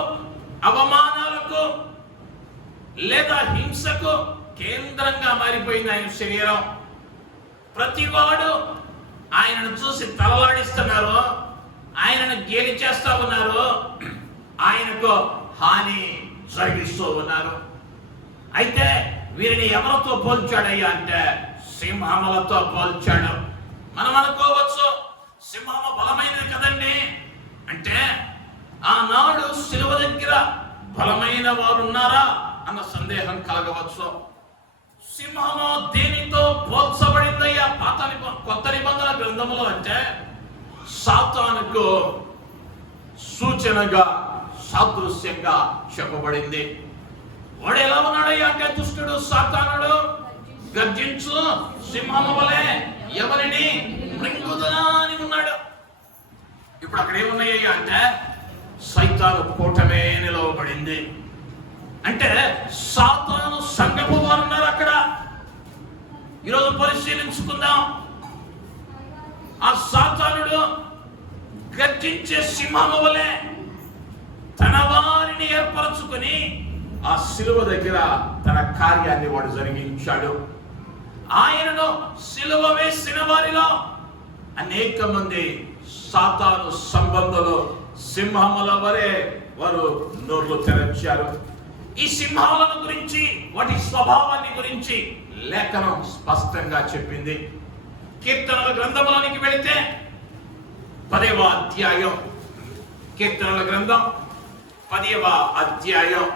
అవమానాలకు లేదా హింసకు కేంద్రంగా మారిపోయింది ఆయన శరీరం. ప్రతివాడు ఆయనను చూసి తలలాడిస్తున్నారు, ఆయనను గేలి చేస్తూ ఉన్నారు, ఆయనకు హాని జరిగిస్తూ ఉన్నారు. అయితే వీరిని ఎవరితో పోల్చాడయ్యా అంటే సింహములతో పోల్చాడు. మనం అనుకోవచ్చు సింహము బలమైనది కదండి అంటే ఆనాడు శిలువ దగ్గర బలమైన వారు ఉన్నారా అన్న సందేహం కలగవచ్చు. సింహము దేనితో పోల్చబడిందయ్యా కొత్త నిబంధన గ్రంథములో అంటే సాతానుకు సూచనగా, సాదృశ్యంగా చెప్పబడింది. వాడు ఎలా ఉన్నాడయ్యా అంటే దుష్టుడు, సాతానుడు గర్జించు సింహము వలె ఎవరిని మృంగుదునా అని ఉన్నాడు. ఇప్పుడు అక్కడ ఏమున్నాయ్యా అంటే సైతాను కూటమే నిలవబడింది. అంటే సాతాను సంఘపు వారు ఉన్నారు అక్కడ. ఈరోజు పరిశీలించుకుందాం. ఆ సాతానుడు గర్జించే సింహము వలె ఆయన్ని ఏర్పరచుకుని ఆ శిలువ దగ్గర తన కార్యాన్ని వాడు జరిగించాడు. ఆయనను శిలువ వేసిన వారిలో అనేక మంది సాతాను సంబంధులు సింహముల వలె వారు నోర్లు తెరచారు. ఈ సింహాలను గురించి, వాటి స్వభావాన్ని గురించి లేఖనం స్పష్టంగా చెప్పింది. కీర్తనల గ్రంథంలోనికి వెళితే 10వ అధ్యాయం, కీర్తనల గ్రంథం 10వ అధ్యాయం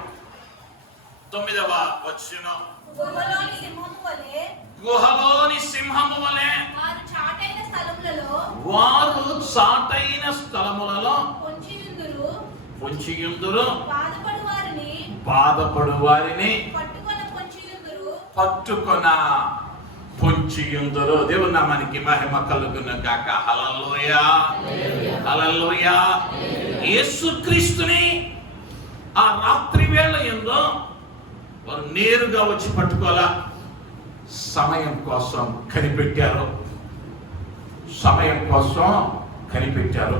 9వ వచనం. గుహలోని సింహము వలె వారు చాటైన స్థలములలో పొంచియుందురు, బాధపడు వారిని పట్టుకొన పొంచియుందురు. దేవుని నామానికి మహిమ కలుగును గాక. హల్లెలూయా, హల్లెలూయా. యేసుక్రీస్తుని ఆ రాత్రి వేళ యందు వారు నేరుగా వచ్చి పట్టుకోవాలా. సమయం కోసం కనిపెట్టారు, సమయం కోసం కనిపెట్టారు.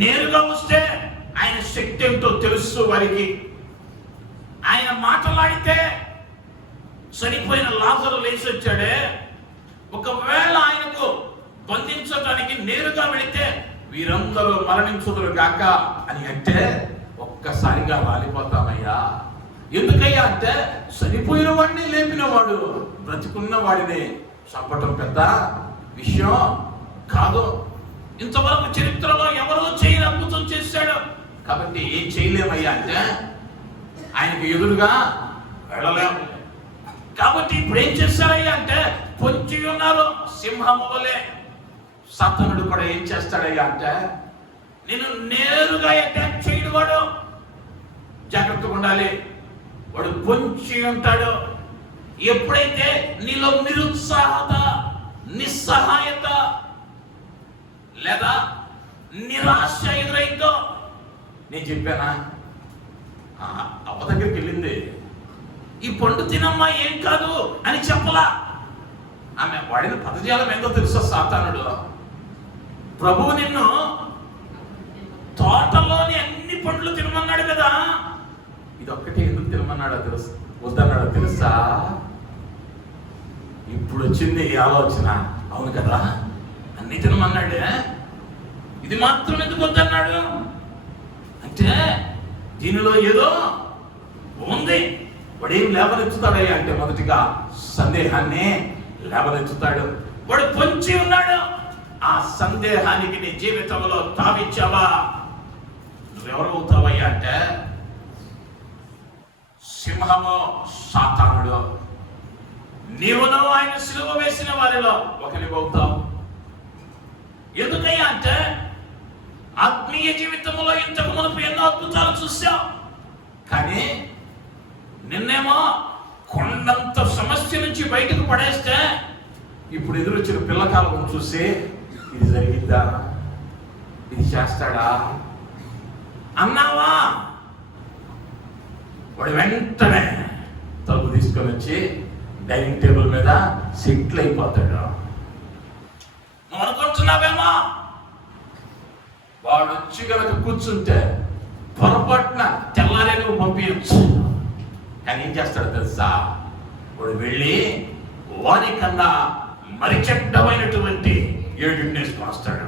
నేరుగా వస్తే ఆయన శక్తి ఏంటో తెలుసు వారికి. ఆయన మాట్లాడితే చనిపోయిన లాజరు లేచి వచ్చాడే, ఒకవేళ ఆయనకు బంధించడానికి నేరుగా వెళితే వీరందరూ మరణించుదురు గాక అని అంటే ఒక్కసారిగా వాలిపోతామయ్యా. ఎందుకయ్యా అంటే చనిపోయిన వాడిని లేపిన వాడు బ్రతికున్న వాడిని చంపటం పెద్ద విషయం కాదు. ఇంతవరకు చరిత్రలో ఎవరో చేయని అద్భుతం చేశాడు కాబట్టి ఏం చేయలేమయ్యా అంటే ఆయనకు ఎదురుగా వెళ్ళలేము. కాబట్టి ఇప్పుడు ఏం చేస్తారయ్యా అంటే పొంచి ఉన్నారు సింహము వలె. సాతానుడు కూడా ఏం చేస్తాడయ్యా అంటే నేను నేరుగా అటాక్ చేయడు వాడు. జాగ్రత్తగా ఉండాలి. వాడు పొంచి ఉంటాడు. ఎప్పుడైతే నీలో నిరుత్సాహత, నిస్సహాయత లేదా నిరాశ ఎదురైందో, నేను చెప్పానా అవ్వ దగ్గరికి వెళ్ళింది, ఈ పండు తినమ్మా ఏం కాదు అని చెప్పలా. ఆమె వాడిన పదజాలం ఏందో తెలుసా సాతానుడు? ప్రభువు నిన్ను తోటలోని అన్ని పండ్లు తినమన్నాడు కదా, ఇదొక్కటి ఎందుకు తినమన్నాడో తెలుసు, వద్దన్నాడో తెలుసా? ఇప్పుడు వచ్చింది ఈ ఆలోచన. అవును కదా, అన్ని తినమన్నాడే, ఇది మాత్రం ఎందుకు వద్దన్నాడు అంటే దీనిలో ఏదో ఉంది. వాడు ఏం లేవనెత్తుతాడయ్యా అంటే మొదటిగా సందేహాన్ని లేవనెత్తుతాడు. వాడు పొంచి ఉన్నాడు. ఆ సందేహానికి నీ జీవితంలో తావిచ్చావా, నువ్వెవరవుతావయ్యా అంటే సింహము సాతానుడు. నీవును ఆయన సిలువ వేసిన వారిలో ఒకరివవుతావు. ఎందుకయ్యా అంటే ఆత్మీయ జీవితంలో ఇంతకు మునుపు ఎన్నో అద్భుతాలు చూసావు, కానీ నిన్నేమో కొండంత సమస్య నుంచి బయటకు పడేస్తే ఇప్పుడు ఎదురొచ్చిన పిల్లకాలం చూసి ఇది జరిగిద్దా, ఇది చేస్తాడా అన్నావా, వాడు వెంటనే తలుపు తీసుకొని వచ్చి డైనింగ్ టేబుల్ మీద సెటిల్ అయిపోతాడు. నువ్వు అనుకుంటున్నావేమో వాడు వచ్చి కనుక కూర్చుంటే పొరపాటున తెల్లారే నువ్వు పంపించచ్చు. కానీ ఏం చేస్తాడు తెలుసా? వాడు వెళ్ళి వారికన్నా మరి చెడ్డమైనటువంటి 7 వేసుకొని వస్తాడు.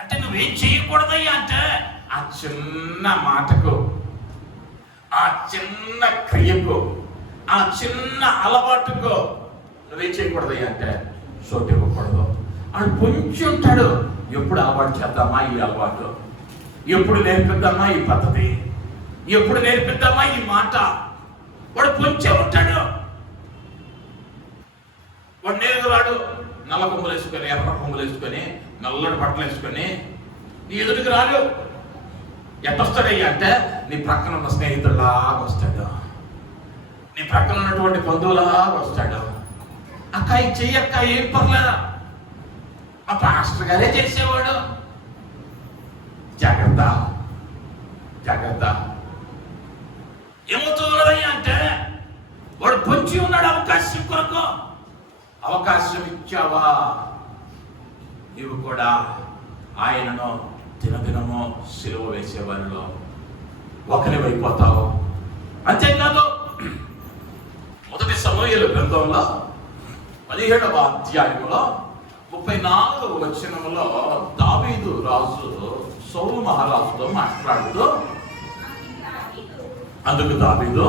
అంటే నువ్వేం చేయకూడదయ్యా అంటే ఆ చిన్న మాటకు, ఆ చిన్న క్రియకు, ఆ చిన్న అలవాటుకు నువ్వేం చేయకూడదయ్యా అంటే చోటు ఇవ్వకూడదు. అని పొంచి ఉంటాడు. ఎప్పుడు అలవాటు చేద్దామా ఈ అలవాటు, ఎప్పుడు నేర్పిద్దామా ఈ పద్ధతి, ఎప్పుడు నేర్పిద్దామా ఈ మాట. వాడు పొంచే ఉంటాడు. వాడు నేరుగా వాడు నల్ల కొమ్ములు వేసుకొని, ఎర్ర కొమ్ములు వేసుకొని, నల్లటి బట్టలు వేసుకొని నీ ఎదుటికి రాడు. ఎట్టొస్తాడయ్యా అంటే నీ ప్రక్కన ఉన్న స్నేహితుడిలాగా వస్తాడు, నీ ప్రక్కన ఉన్నటువంటి బంధువులాగా వస్తాడు. అక్క ఇది చెయ్యక్క, ఏం పర్లేదా, ఆ పాస్టర్ గారే చేసేవాడు. జాగ్రత్త జాగ్రత్త. ఏమవుతుందయ్యా అంటే వాడు పొంచి ఉన్నాడు అవకాశం కొరకు. అవకాశం ఇచ్చావా, నీవు కూడా ఆయనను దినదినము సిలువ వేసే వారిలో ఒకరివైపోతావు. అంతేకాదు, మొదటి సమూయేలు గ్రంథంలో 17వ అధ్యాయంలో 34వ వచనంలో దావీదు రాజు సౌలు మహారాజుతో మాట్లాడుతూ, అందుకు దావీదు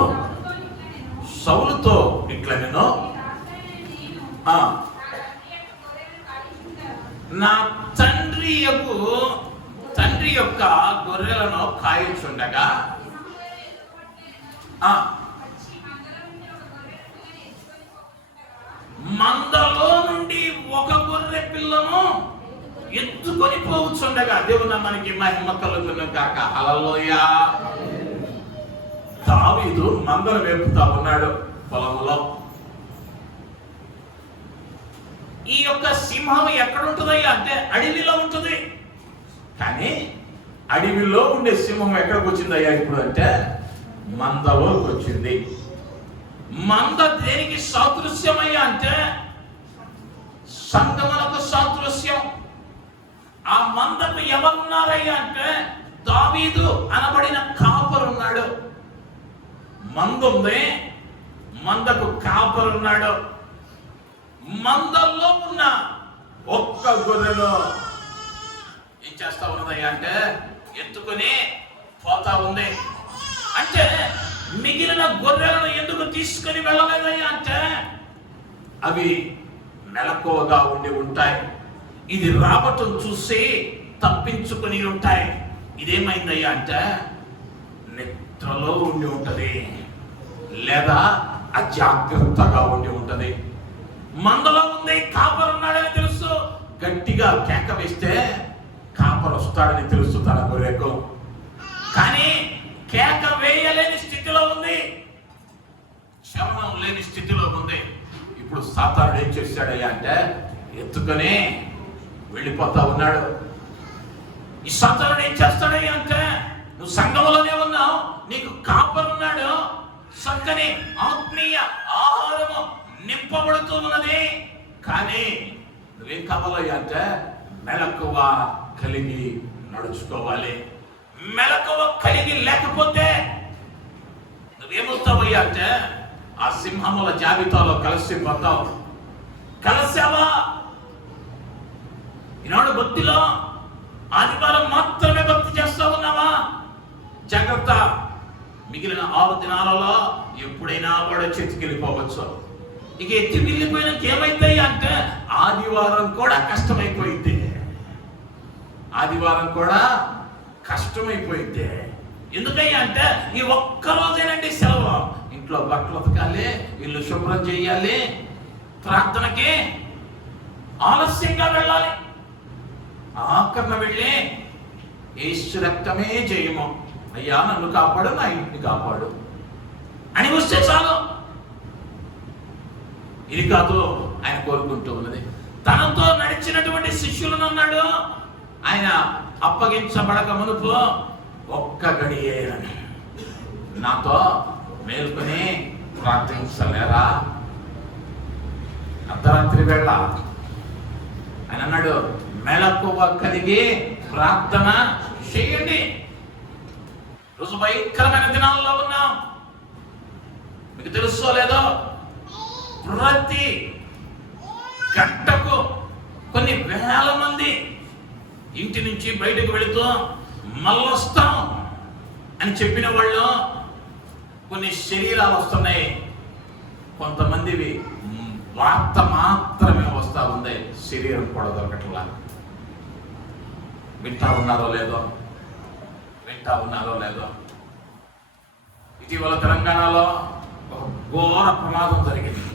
సౌలుతో ఇట్లా, నేను నా తండ్రి యొక్క గొర్రెలను కాయించుండగా మందలో నుండి ఒక గొర్రె పిల్లను ఎత్తుకొని పోవచ్చుండగా, దేవుని మనకి మహిమ కలుగును కాక. హల్లెలూయా. దావీదు మందలు వేపుతా ఉన్నాడు పొలంలో. ఈ యొక్క సింహం ఎక్కడ ఉంటుందయ్యా అంటే అడవిలో ఉంటుంది. కానీ అడవిలో ఉండే సింహం ఎక్కడికి వచ్చిందయ్యా ఇప్పుడు అంటే మందలోకి వచ్చింది. మంద దేనికి సాదృశ్యమయ్యా అంటే సంగమునకు సాదృశ్యం. ఆ మందకు ఎవరున్నారయ్యా అంటే దావీదు అనబడిన కాపరున్నాడు. మంద ఉంది, మందకు కాపరున్నాడు. మందల్లో ఉన్న ఒక్క గొర్రెను ఏం చేస్తా ఉన్నదయ్యా అంటే ఎత్తుకుని పోతా ఉంది. అంటే మిగిలిన గొర్రెలను ఎందుకు తీసుకుని వెళ్ళలేదయ్యా అంటే అవి మెలకువగా ఉండి ఉంటాయి. ఇది రాబట్టం చూసి తప్పించుకుని ఉంటాయి. ఇదేమైందయ్యా అంటే నిద్రలో ఉండి ఉంటది, లేదా అజాగ్రత్తగా ఉండి ఉంటది. మందలో ఉంది, కాపరున్నాడని తెలుసు. గట్టిగా కేక వేస్తే కాపరు వస్తాడని తెలుసు తన గొర్రెకు. కానీ కేక వేయలేని స్థితిలో ఉంది, శమనం లేని స్థితిలో ఉంది. ఇప్పుడు సాతానుడు ఏం చేశాడయ్యా అంటే ఎత్తుకొని వెళ్ళిపోతా ఉన్నాడు. ఈ సాతానుడు ఏం చేస్తాడయ్యా అంటే నువ్వు సంఘంలోనే ఉన్నావు, నీకు కాపరున్నాడు, చక్కని ఆత్మీయ ఆహారము నింపబడుతూ ఉన్నది. కానీ నువ్వేం కావాలయ్యా అంటే మెలకువ కలిగి నడుచుకోవాలి. మెలకువ కలిగి లేకపోతే నువ్వేమవుతావయ్యా అంటే ఆ సింహముల జాబితాలో కలిసిపోతావు. కలిసావా? ఈనాడు భక్తిలో ఆదివారం మాత్రమే భక్తి చేస్తా ఉన్నావా? జాగ్రత్త. మిగిలిన 6 దినాలలో ఎప్పుడైనా వాడు చెతికెళ్ళిపోవచ్చు. ఇక ఎత్తి వెళ్ళిపోయినాక ఏమైతాయి అంటే ఆదివారం కూడా కష్టమైపోయింది. ఆదివారం కూడా కష్టమైపోయింది. ఎందుకయ్యా అంటే ఈ ఒక్కరోజేనండి సెలవు. ఇంట్లో బట్టలు ఉతకాలి, ఇల్లు శుభ్రం చేయాలి, ప్రార్థనకి ఆలస్యంగా వెళ్ళాలి. ఆఖరణ వెళ్ళి యేసు రక్తమే జయము, అయ్యా నన్ను కాపాడు, నా ఇంటిని కాపాడు అని వస్తే చాలు. ఇది కాదు ఆయన కోరుకుంటూ ఉన్నది. తనతో నడిచినటువంటి శిష్యులను అన్నాడు, ఆయన అప్పగించబడక మునుపు ఒక్క గడియేనని నాతో మేల్కొని ప్రార్థించలేరా? అర్ధరాత్రి వేళ ఆయన అన్నాడు, మెలకువ కలిగి ప్రార్థన చేయండి. రోజు భయంకరమైన దినాల్లో ఉన్నాం. మీకు తెలుసో లేదో, ప్రతి గంటకు కొన్ని వేల మంది ఇంటి నుంచి బయటకు వెళుతూ మళ్ళొస్తాం అని చెప్పిన వాళ్ళు కొన్ని శరీరాలు వస్తున్నాయి. కొంతమందివి వార్త మాత్రమే వస్తా ఉంది, శరీరం కూడా దొరకట్లా. వింటా ఉన్నారో లేదో, వింటా ఉన్నారో లేదో. ఇటీవల తెలంగాణలో ఒక ఘోర ప్రమాదం జరిగింది.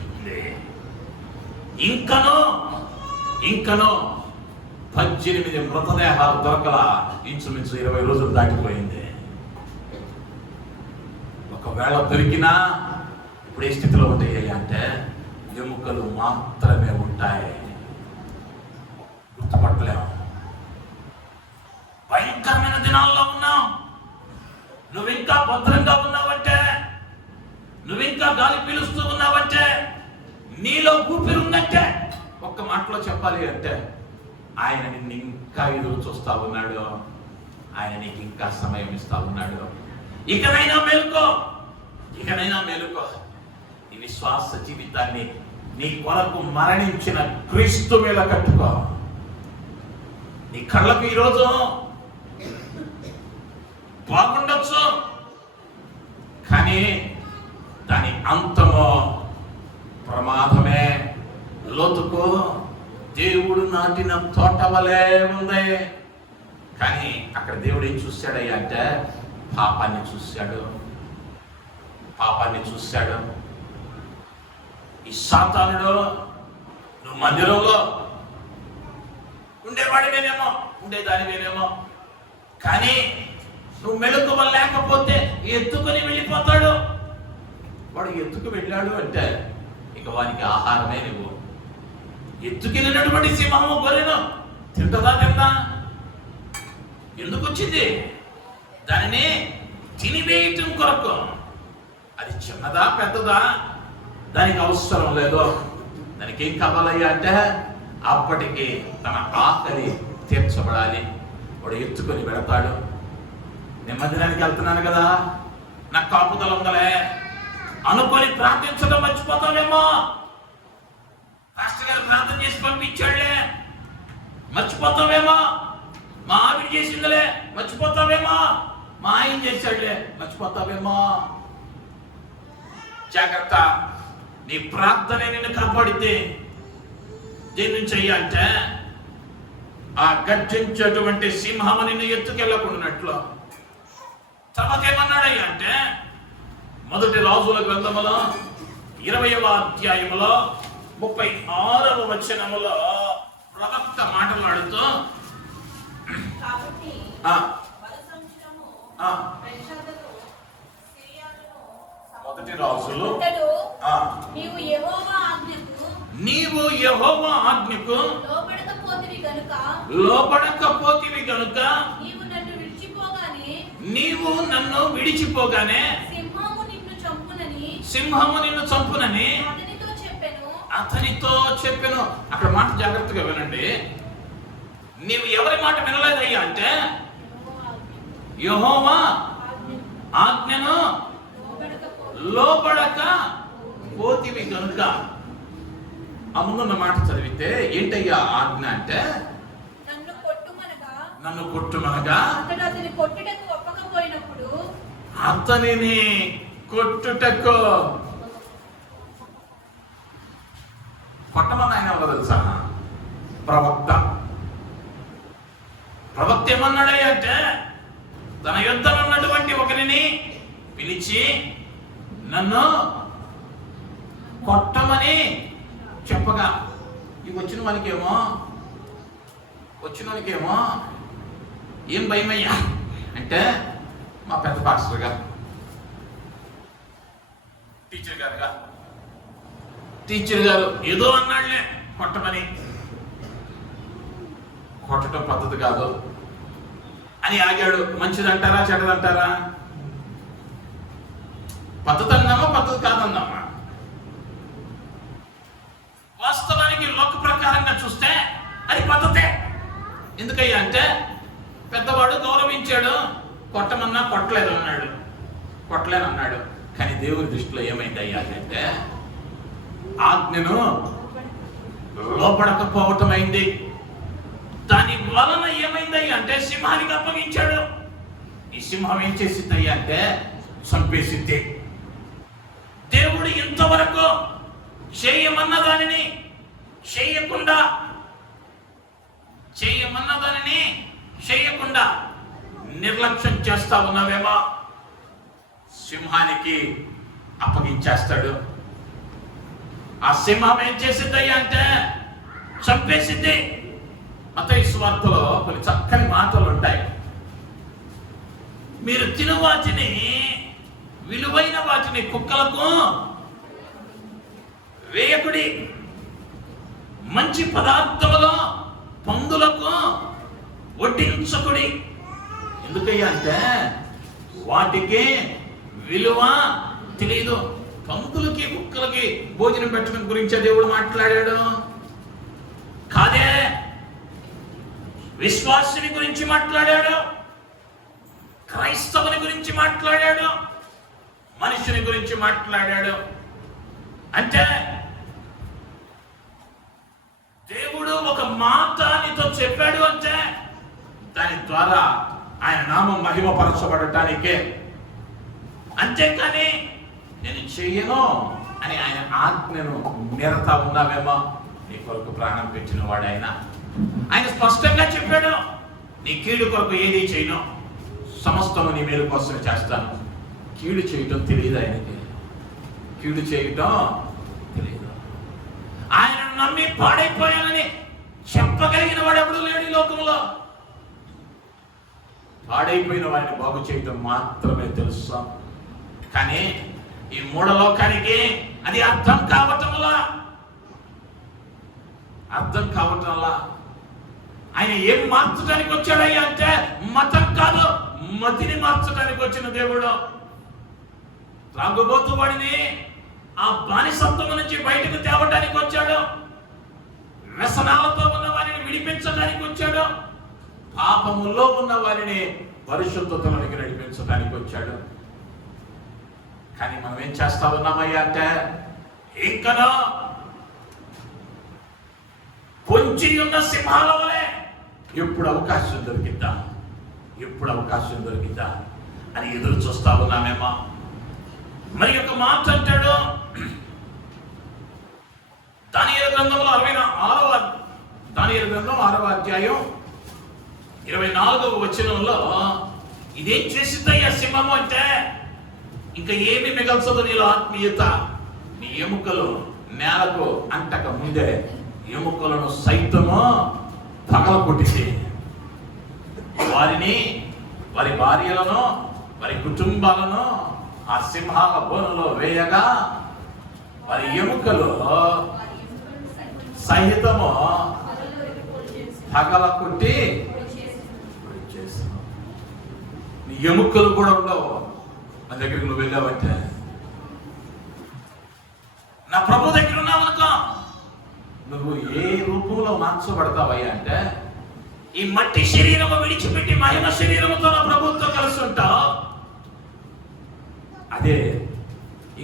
ఇంకనో 18 మృతదేహాలు దొరకల. ఇంచుమించు 20 రోజులు దాటిపోయింది. ఒకవేళ దొరికినా ఇప్పుడు ఏ స్థితిలో ఉంటాయి అంటే ఎముకలు మాత్రమే ఉంటాయి, గుర్తుపట్టలేము. భయంకరమైన దినాల్లో ఉన్నాం. నువ్వు ఇంకా భద్రంగా ఉన్నావంటే, నువ్వు ఇంకా గాలి పీలుస్తూ ఉన్నావంటే, నీలో ఊపిరి ఉందంటే, ఒక్క మాటలో చెప్పాలి అంటే ఆయన నిన్ను ఇంకా ఎదురు చూస్తా ఉన్నాడు. ఆయన నీకు ఇంకా సమయం ఇస్తా ఉన్నాడు. ఇకనైనా మేలుకో, ఇకనైనా మేలుకో. నీ విశ్వాస జీవితాన్ని నీ కొరకు మరణించిన క్రీస్తు మీద కట్టుకో. నీ కళ్ళకు ఈరోజు బాగుండొచ్చు, కానీ దాని అంతమో ప్రమాదమే. లోతుకు దేవుడు నాటిన తోట వలె ఉంది, కానీ అక్కడ దేవుడు ఏం చూశాడయ్యా అంటే పాపాన్ని చూశాడు, పాపాన్ని చూశాడు. ఈ సాతానుడు నువ్వు మందిరంలో ఉండేవాడివేనేమో, ఉండేదానివేనేమో, కానీ నువ్వు మెలకువ లేకపోతే ఎత్తుకొని వెళ్ళిపోతాడు. వాడు ఎత్తుకు వెళ్ళాడు అంటే ఇక వానికి ఆహారమే నువ్వు. ఎత్తుకెళ్ళినటువంటి సింహము గొర్రెను తింటదా? తిందా? ఎందుకు వచ్చింది? దానిని తినివేయటం కొరకు. అది చిన్నదా పెద్దదా దానికి అవసరం లేదు. దానికి ఏం కావాలయ్యా అంటే అప్పటికి తన ఆకలి తీర్చబడాలి. వాడు ఎత్తుకొని వెళతాడు. నేను మందిరానికి వెళ్తున్నాను కదా, నాకు కాపుదల ఉందలే అనుకొని ప్రార్థించడం మర్చిపోతావేమో. పాస్టర్ గారు ప్రార్థన చేసి పంపించాడులే మర్చిపోతావేమో. మా ఆవిడ చేసిందిలే మర్చిపోతావేమో. మా ఆయన చేశాడులే మర్చిపోతావేమో. జాగ్రత్త, నీ ప్రార్థనే నిన్ను కాపాడితే దేని నుంచి అయ్యంటే ఆ గర్జించేటువంటి సింహము నిన్ను ఎత్తుకెళ్ళకున్నట్లు. తర్వాత ఏమన్నాడయ్యా అంటే మొదటి రాజుల గ్రంథములో 20వ అధ్యాయములో 36వ వచనములో ప్రవక్త మాట్లాడుతూ మొదటి రాజులు నీవు యెహోవా ఆజ్ఞకు లోబడకపోతివి గనుక నీవు నన్ను విడిచిపోగానే సింహము నిన్ను చంపునని అతనితో చెప్పెను. అక్కడ మాట జాగ్రత్తగా వినండి. నీవు ఎవరి మాట వినలేదయ్యా అంటే యెహోవా ఆజ్ఞను లోబడక పోతివి కనుక. ఆ ముందున్న మాట చదివితే ఏంటయ్యా ఆజ్ఞ అంటే నన్ను కొట్టుమనగా అతనిని కొట్టుటకు. కొట్టమని ఆయన ఎవరో తెలుసా? ప్రవక్త. ప్రవక్త ఏమన్నాడయ్యా అంటే తన యుద్ధం ఉన్నటువంటి ఒకరిని పిలిచి నన్ను కొట్టమని చెప్పగా ఈ వచ్చిన వానికేమో ఏం భయమయ్యా అంటే మా పెద్ద పాస్టర్ గారు టీచర్ గారు ఏదో అన్నాడులే కొట్టమని. కొట్టడం పద్ధతి కాదు అని ఆగాడు. మంచిదంటారా చెడ్డదంటారా? పద్ధతి అందామా పద్ధతి కాదందామా? వాస్తవానికి లోక ప్రకారంగా చూస్తే అది పద్ధతే. ఎందుకయ్యా అంటే పెద్దవాడు గౌరవించాడు, కొట్టమన్నా కొట్టలేనన్నాడు. కానీ దేవుని దృష్టిలో ఏమైంది అయ్యా అంటే ఆజ్ఞను లోపడకపోవటం అయింది. దాని వలన ఏమైందయ్యా అంటే సింహానికి అప్పగించాడు. ఈ సింహం ఏం చేసిందయ్యా అంటే చంపేసింది. దేవుడు ఇంతవరకు చేయమన్న దానిని చేయకుండా నిర్లక్ష్యం చేస్తా ఉన్నావేమో, సింహానికి అప్పగించేస్తాడు. ఆ సింహం ఏం చేసిందయ్యా అంటే చంపేసింది. మత్తయి సువార్తలో కొన్ని చక్కని మాటలు ఉంటాయి. మీరు తిను వాటిని, విలువైన వాటిని కుక్కలకు వేయకుడి, మంచి పదార్థములో పందులకు వడ్డించకుడి. ఎందుకయ్యా అంటే వాటికి విలువ తెలియదు. పందులకి కుక్కలకి భోజనం పెట్టడం గురించే దేవుడు మాట్లాడాడు కాదే, విశ్వాసుని గురించి మాట్లాడాడు. క్రైస్తవుని గురించి మాట్లాడాడు, మనుషుని గురించి మాట్లాడాడు. అంటే దేవుడు ఒక మాట నీతో చెప్పాడు అంటే దాని ద్వారా ఆయన నామం మహిమపరచబడటానికే. అంతేకాని నేను చెయ్యను అని ఆయన ఆజ్ఞను నిరత ఉన్నావేమో. నీ కొరకు ప్రాణం పెట్టిన వాడు ఆయన స్పష్టంగా చెప్పాడు, నీ కీడు కొరకు ఏది చేయను, సమస్తము నీ మేలు కోసమే చేస్తాను. కీడు చేయటం తెలియదు ఆయనకి, కీడు చేయటం తెలియదు. ఆయనను నమ్మి పాడైపోయానని చెప్పగలిగిన వాడు ఎవడు లేడు ఈ లోకంలో. పాడైపోయిన వాడిని బాగు చేయటం మాత్రమే తెలుసు. కానీ ఈ మూఢలోకానికి అది అర్థం కావటంలా ఆయన ఏం మార్చడానికి వచ్చాడయ్యా అంటే మతం కాదు, మతిని మార్చడానికి వచ్చిన దేవుడు. త్రాగుబోతు వాడిని ఆ బానిసత్వం నుంచి బయటకు తేవడానికి వచ్చాడు, వ్యసనాలతో ఉన్న వారిని విడిపించడానికి వచ్చాడు, పాపములో ఉన్న వారిని పరిశుద్ధతలోనికి నడిపించడానికి వచ్చాడు. కానీ మనం ఏం చేస్తా ఉన్నామయ్యా అంటే ఇంకనో పొంచి ఉన్న సింహాల వలె ఎప్పుడు అవకాశం దొరికిద్దా అని ఎదురు చూస్తా ఉన్నామేమో. మరి ఒక మాట అంటాడు దానియేలు గ్రంథంలో 6వ అధ్యాయం 24వ వచనంలో, ఇదేం చేసిందయ్యా సింహము అంటే ఇంకా ఏమి మిగల్చదు నీలో ఆత్మీయత. నీ ఎముకలు నేలకు అంటక ముందే ఎముకలను సైతము పగలగొట్టింది. వారిని, వారి భార్యలను, వారి కుటుంబాలను ఆ సింహాల బోనులో వేయగా వారి ఎముకలు సహితము పగలగొట్టి నీ ఎముకలు కూడా ఉండవు. నా దగ్గరికి నువ్వు వెళ్ళావంటే, నా ప్రభు దగ్గర ఉన్నావనుకో, నువ్వు ఏ రూపంలో మార్చబడతావయ్యా అంటే ఈ మట్టి శరీరము విడిచిపెట్టి మహిమ శరీరముతో నా ప్రభుత్వం కలిసి ఉంటావు. అదే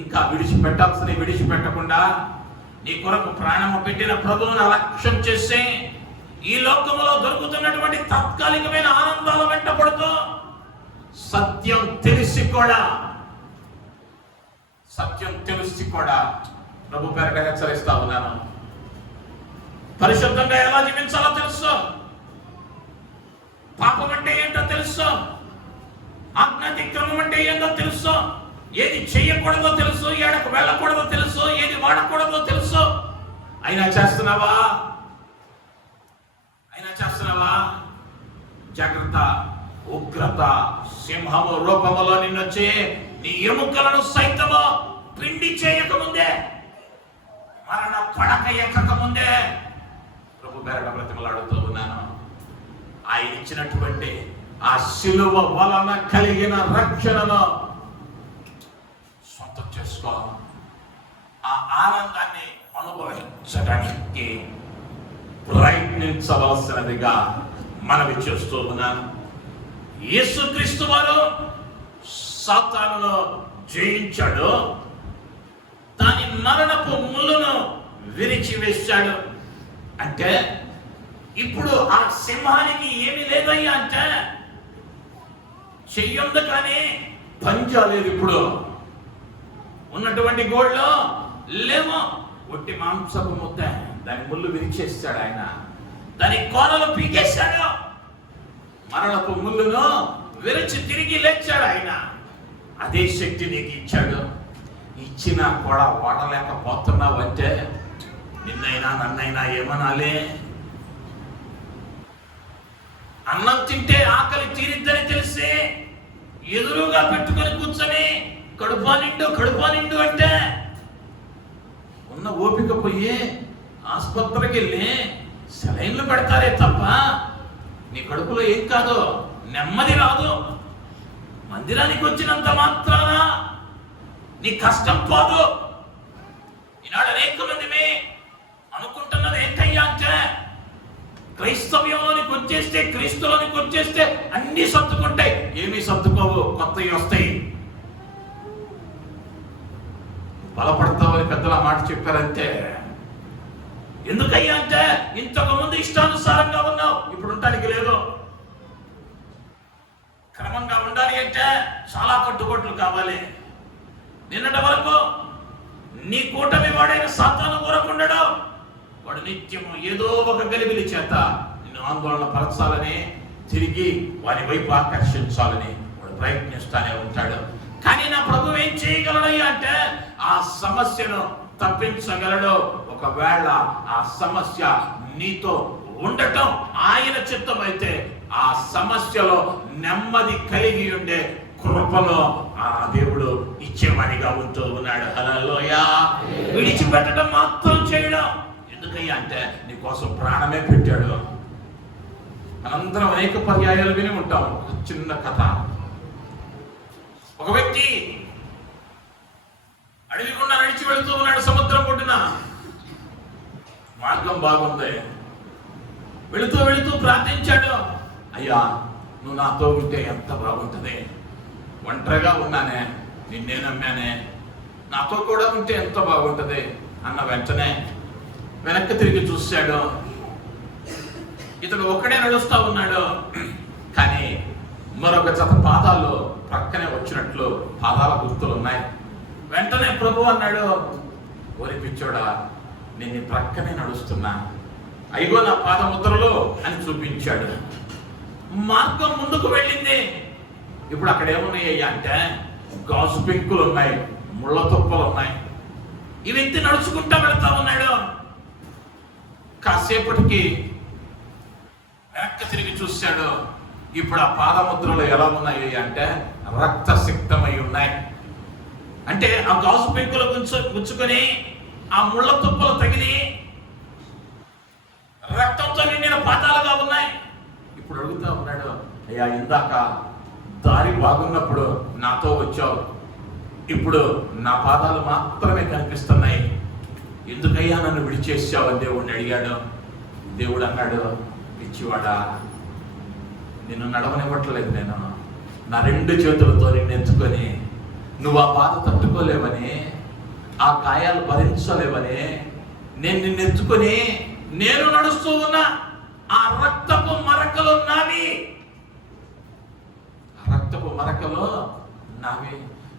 ఇంకా విడిచిపెట్టకుండా నీ కొరకు ప్రాణము పెట్టిన ప్రభువును అలక్ష్యం చేసి ఈ లోకములో దొరుకుతున్నటువంటి తాత్కాలికమైన ఆనందాల వెంట పడుతూ సత్యం తెలిసి కూడా ప్రభు పేరట హెచ్చరిస్తా ఉన్నాను. పరిశుద్ధంగా ఎలా జీవించాలో తెలుసు, పాపం అంటే ఏంటో తెలుసు, ఆజ్ఞాతిక్రమం అంటే ఏంటో తెలుసు, ఏది చేయకూడదో తెలుసు, ఏడకు వెళ్ళకూడదో తెలుసు, ఏది వాడకూడదో తెలుసు. అయినా చేస్తున్నావా? జాగ్రత్త. ఉగ్రత సింహము రూపములో నిన్నొచ్చి నీ ఎముకలను సైతము పిండి చేయకముందే, మరణ పడక ఎక్కకముందే ప్రభు పేరట బ్రతిమలాడుతూ ఉన్నాను. ఆయన ఇచ్చినటువంటి ఆ శిలువ వలన కలిగిన రక్షణను సొంతం చేసుకో. ఆ ఆనందాన్ని అనుభవించడానికి ప్రయత్నించవలసినదిగా మనవి చేస్తూ ఉన్నాను. యేసుక్రీస్తు వారు సాతానును జయించాడు, దాని మరణపు ముళ్ళను విరిచివేశాడు. అంటే ఇప్పుడు ఆ సింహానికి ఏమీ లేదయ్యా అంటే చెయ్యుంది కానీ పంజా లేదు. ఇప్పుడు ఉన్నటువంటి గోళ్ళు లేమో, ఒట్టి మాంసపు ముద్ద, దాని ముళ్ళు విరిచేస్తాడు ఆయన, దాని కోరలు పీకేశాడు, మరణపు ముళ్ళును విరిచి తిరిగి లేచాడు ఆయన. అదే శక్తి నీకు ఇచ్చాడు. ఇచ్చినా కూడా వాడలేకపోతున్నావు అంటే నిన్నైనా నన్నైనా ఏమనాలే? అన్నం తింటే ఆకలి తీరిద్దని తెలిసి ఎదురుగా పెట్టుకొని కూర్చొని కడుపా నిండు అంటే ఉన్న ఓపిక పోయి ఆసుపత్రికి వెళ్ళి సెలైన్లు పెడతారే తప్ప నీ కడుపులో ఏం కాదు, నెమ్మది రాదు. మందిరానికి వచ్చినంత మాత్రాన నీ కష్టం పోదు. ఈనాడు అనేక మంది అనుకుంటున్నది ఏంటయ్యా అంటే క్రైస్తవ్యంలోనికి వచ్చేస్తే, క్రీస్తులోనికి వచ్చేస్తే అన్ని సర్దుకుంటాయి. ఏమీ సర్దుకోవు, కొత్తవి వస్తాయి. బలపడతావని పెద్దల మాట చెప్పారంతే. ఎందుకయ్యా అంటే ఇంతకు ముందు ఇష్టానుసారంగా ఉన్నావు, ఇప్పుడు ఉండటానికి లేదు. క్రమంగా ఉండాలి అంటే చాలా కట్టుబాట్లు కావాలి. నిన్నటి వరకు నీ కూటమి వాడైన సాతాను ఊరకుండడు. వాడు నిత్యము ఏదో ఒక గలిబిలి చేత నిన్ను ఆందోళన పరచాలని, తిరిగి వారి వైపు ఆకర్షించాలని వాడు ప్రయత్నిస్తానే ఉంటాడు. కానీ నా ప్రభు ఏం చేయగలడయ్యా అంటే ఆ సమస్యను తప్పించగలడు. ఒకవేళ ఆ సమస్య నీతో ఉండటం ఆయన చిత్తం అయితే ఆ సమస్యలో నెమ్మది కలిగి ఉండే కృపలో ఆ దేవుడు ఇచ్చేవాడిగా ఉంటూ ఉన్నాడు. హల్లెలూయా. విడిచిపెట్టడం మాత్రం చేయడం. ఎందుకయ్యా అంటే నీ కోసం ప్రాణమే పెట్టాడు. మనందరం అనేక పర్యాయాలు విని ఉంటాం. చిన్న కథ. ఒక వ్యక్తి అడవి గుండా నడిచి వెళుతూ ఉన్నాడు. సముద్రం ఒడ్డున మార్గం బాగుంది. వెళుతూ వెళుతూ ప్రార్థించాడు, అయ్యా నువ్వు నాతో ఉంటే ఎంత బాగుంటుంది. ఒంటరిగా ఉన్నానే, నిన్నే నమ్మానే, నాతో కూడా ఉంటే ఎంత బాగుంటుంది అన్న వెంటనే వెనక్కి తిరిగి చూశాడు. ఇతడు ఒక్కడే నడుస్తూ ఉన్నాడు. కానీ మరొక జత పాదాలు ప్రక్కనే వచ్చినట్లు పాదాల గుర్తులు ఉన్నాయి. వెంటనే ప్రభు అన్నాడు, ఓరి పిచ్చోడా, నేను నీ ప్రక్కనే నడుస్తున్నా, అయ్యో నా పాదముద్రలు అని చూపించాడు. మార్గం ముందుకు వెళ్ళింది. ఇప్పుడు అక్కడ ఏమున్నాయి అంటే గాజు పెంకులు ఉన్నాయి, ముళ్ళ తుప్పలు ఉన్నాయి. ఈ వ్యక్తి నడుచుకుంటా వెళ్తా ఉన్నాడు. కాసేపటికి వెనక్కి తిరిగి చూశాడు. ఇప్పుడు ఆ పాదముద్రలు ఎలా ఉన్నాయి అంటే రక్తసిక్తమై ఉన్నాయి. అంటే ఆ గాజు పెంకులు గుచ్చుకొని ఆ ముళ్ళ తుప్పలు తగిలి రక్తంతో నిండిన పాదాలుగా ఉన్నాయి. ఇప్పుడు అడుగుతా ఉన్నాడు, అయ్యా ఇందాక దారి బాగున్నప్పుడు నాతో వచ్చావు, ఇప్పుడు నా పాదాలు మాత్రమే కనిపిస్తున్నాయి, ఎందుకయ్యా నన్ను విడిచేసావు అని దేవుడిని అడిగాడు. దేవుడు అన్నాడు, పిచ్చివాడా, నిన్ను నడవనివ్వట్లేదు. నేను నా రెండు చేతులతో నిన్ను ఎత్తుకొని నువ్వు ఆ బాధ తట్టుకోలేవని, ఆ గాయాలు భరించలేవని నేను నిన్ను ఎత్తుకొని నేను నడుస్తూ ఉన్నా. ఆ రక్తపు మరకలు నావి, ఆ రక్తపు మరకలు నావి.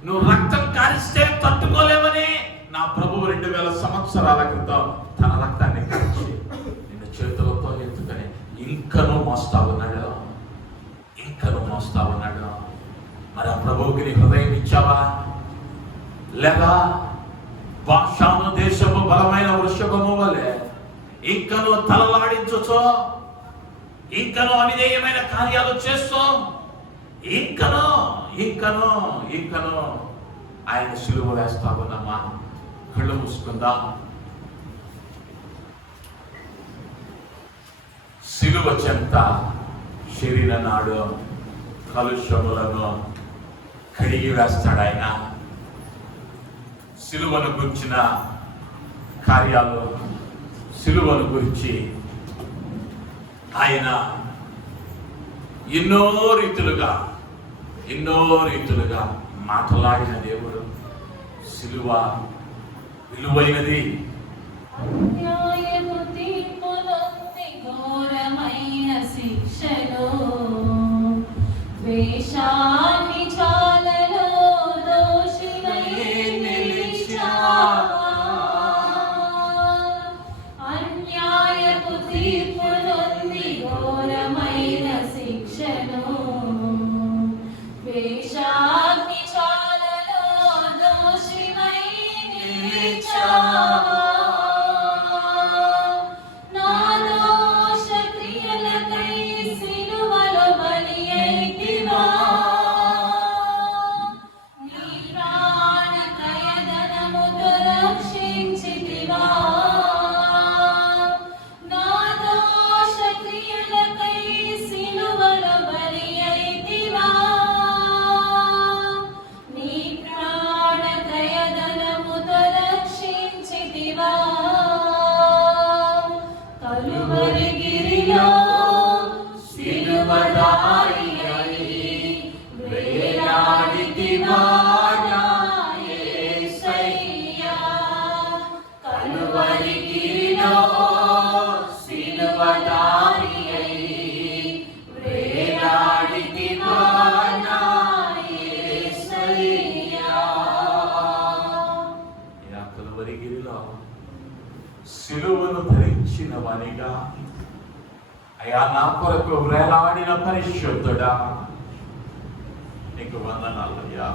నువ్వు రక్తం కారిస్తే తట్టుకోలేవని నా ప్రభువు 2000 సంవత్సరాల క్రితం తన రక్తాన్ని కాల్చి నిన్ను చేతులతో ఎత్తుకొని ఇంకనూ మోస్తా ఉన్నాడు, ఇంకనూ మోస్తా ఉన్నాడు. మరి ఆ ప్రభువుకి నీ హృదయం ఇచ్చావా? లేదా బాషాను దేశము బలమైన వృషభము వలె ఇంకనూ తలలాడించొచ్చో, ఇంకనూ అవిధేయమైన కార్యాలు చేస్తూ, ఇంకనూ ఇంకనూ ఇంకనూ ఆయన సిలువ వేస్తా ఉన్నామా? కళ్ళు మూసుకుందాం. సిలువ చెంత శరీర నాడు కలుషములను కడిగి వేస్తాడు ఆయన. సిలువను గురించిన కార్యాలు, సిలువను గురించి ఆయన ఎన్నో రీతులుగా మాట్లాడిన దేవుడు. సిలువ విలువైనది. వేషాన్ని చాలలో దోషినై నిలిచా, అన్యాయపు తీర్పు నొంది ఘోరమైన శిక్షను, వేషాన్ని చాలలో దోషినై నిలిచా. Bali సిలువదారి అయి వేలాడితివా నా యేసయ్యా. కలువరిగిలో సిలువదారి అయి వేలాడితివా నా యేసయ్యా. కలువరిగిరిలో సిలువను ధరించిన వానిగా అయ్యా నా కొరకు వేలాడిన పరిశుద్ధుడా నీకు వందనాలయ్యా.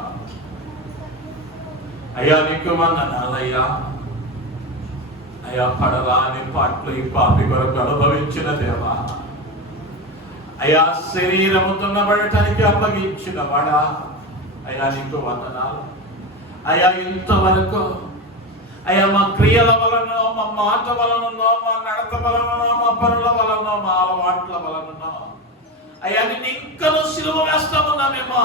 అయ్యా నీకు వందనాలయ్యా. అయ్యా పడరాని పాటలు ఈ పాపి కొరకు అనుభవించిన దేవా, అయ్యా శరీరము దున్నబడటానికి అప్పగించిన వాడా, అయ్యా నీకు వందనాలు. అయ్యా ఇంతవరకు అయ్యా మా క్రియల వలనో, మా మాట వలనో, మా నడత వలనో, మా పనుల వలనో, మా అలవాట్ల వలనో అయ్యా నిన్ను ఇంకనూ సిలువ వేస్తా ఉన్నామేమో.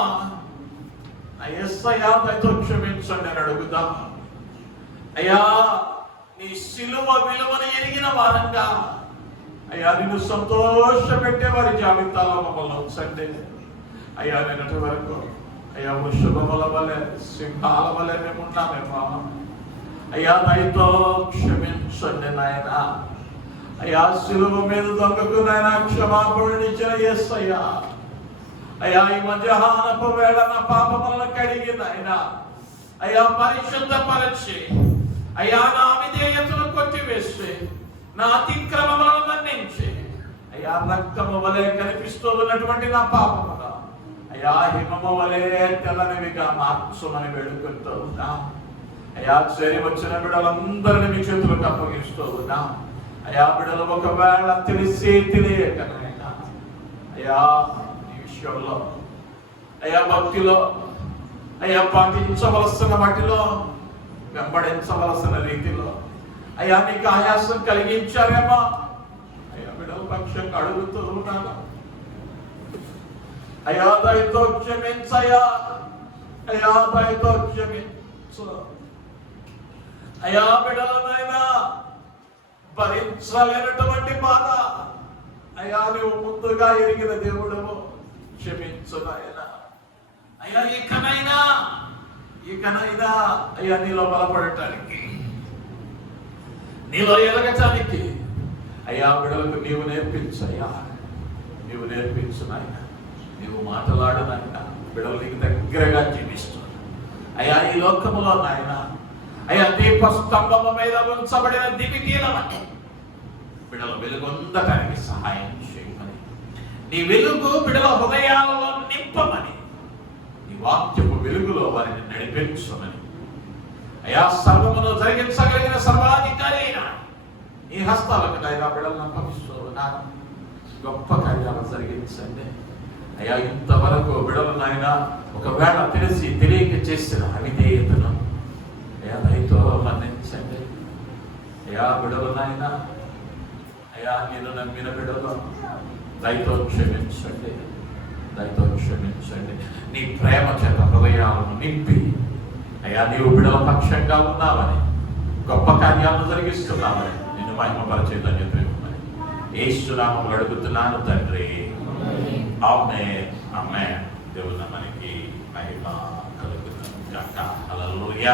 అయ్యా దయతో క్షమించండి అని అడుగుదాం. అయ్యా నీ సిలువ విలువను ఎరిగిన వారంగా అయ్యా నిన్ను సంతోషపెట్టే వారి జాబితాలో మమ్మల్ని ఉంచండి. అయ్యా నిన్నటి వరకు అయ్యా వృషభముల వలె, సింహాల వలె మేము ఉన్నామేమో. అయ్యా దయతో క్షమించండి నాయన. అయ్యా సిలువ మీద దొంగకు నాయన క్షమాపణనిచ్చిన యేసయ్యా, అయ్యా ఈ మధ్యాహ్నపు వేళ నా పాపములను కడిగి నాయన అయ్యా పరిశుద్ధపరచి, అయ్యా నా అవిధేయతను కొట్టివేసి, నా అతిక్రమములను మన్నించి, అయ్యా రక్తము వలె కనిపిస్తూ ఉన్నటువంటి నా పాపమును అయ్యా హిమము వలె తెల్లనివిగా మార్చుమని వేడుకుంటూ ఉన్నా. అయ్యా చేరి వచ్చిన బిడ్డలందరినీ మీ చేతులకు అప్పగిస్తూ ఉన్నా. అయ్యా బిడ్డలు ఒకవేళ తెలిసి తెలియకనైనా అయ్యా ఈ విషయంలో అయ్యా భక్తిలో అయ్యా పాటించవలసిన వాటిలో, వెంబడించవలసిన రీతిలో అయ్యా నీకు ఆయాసం కలిగించారేమో. అయ్యా బిడ్డల పక్షంగా అడుగుతూ ఉన్నాను. అయ్యా దయతో క్షమించయ్యా. అయ్యా దయతో క్షమించు. అయ్యా బిడ్డలనైనా భరించలేనటువంటి బాధ అయ్యా నువ్వు ముందుగా ఎరిగిన దేవుడము, క్షమించు నాయన. అయ్యా ఇకనైనా అయ్యా నీలో బలపడటానికి, నీలో ఎదగటానికి అయ్యా బిడ్డలకు నీవు నేర్పించయ్యా. నీవు నేర్పించు నాయన. నీవు మాట్లాడు నాయన. బిడ్డలు నీకు దగ్గరగా జీవిస్తున్నా అయ్యా ఈ లోకములో నాయన. అయ్యా దీపస్తంభము మీద ఉంచబడిన దివికీలమని బిడ్డల వెలుగొందటానికి సహాయం చేయమని, నీ వెలుగు బిడ్డల హృదయాలలో నింపమని, నీ వాక్యపు వెలుగులో వారిని నడిపించమని అయ్యా సర్వమును జరిగించగలిగిన సర్వాధికారి అయిన నీ హస్తాలకు నాయన బిడ్డలను అప్పగిస్తూ ఉన్నాను. గొప్ప కార్యాలు జరిగించండి అయ్యా. ఇంతవరకు బిడ్డలు నాయన ఒకవేళ తెలిసి తెలియక చేసిన అవిధేయతను అయ్యా దయతో మన్నించండి అయ్యా. బిడ్డలు నాయన అయ్యా నేను నమ్మిన బిడ్డలు దయతో క్షమించండి, దయతో క్షమించండి. నీ ప్రేమ చేత హృదయాలను నింపి అయ్యా నీవు బిడ్డల పక్షంగా ఉన్నావని, గొప్ప కార్యాలను జరిగిస్తున్నావని నిన్ను మహిమపరిచే ధన్యత ఇవ్వమని యేసు నామములో అడుగుతున్నాను తండ్రి. ఆమేన్, ఆమేన్. దేవుని మనకి మహిమ కలుగుతుంది గాక. హల్లెలూయా.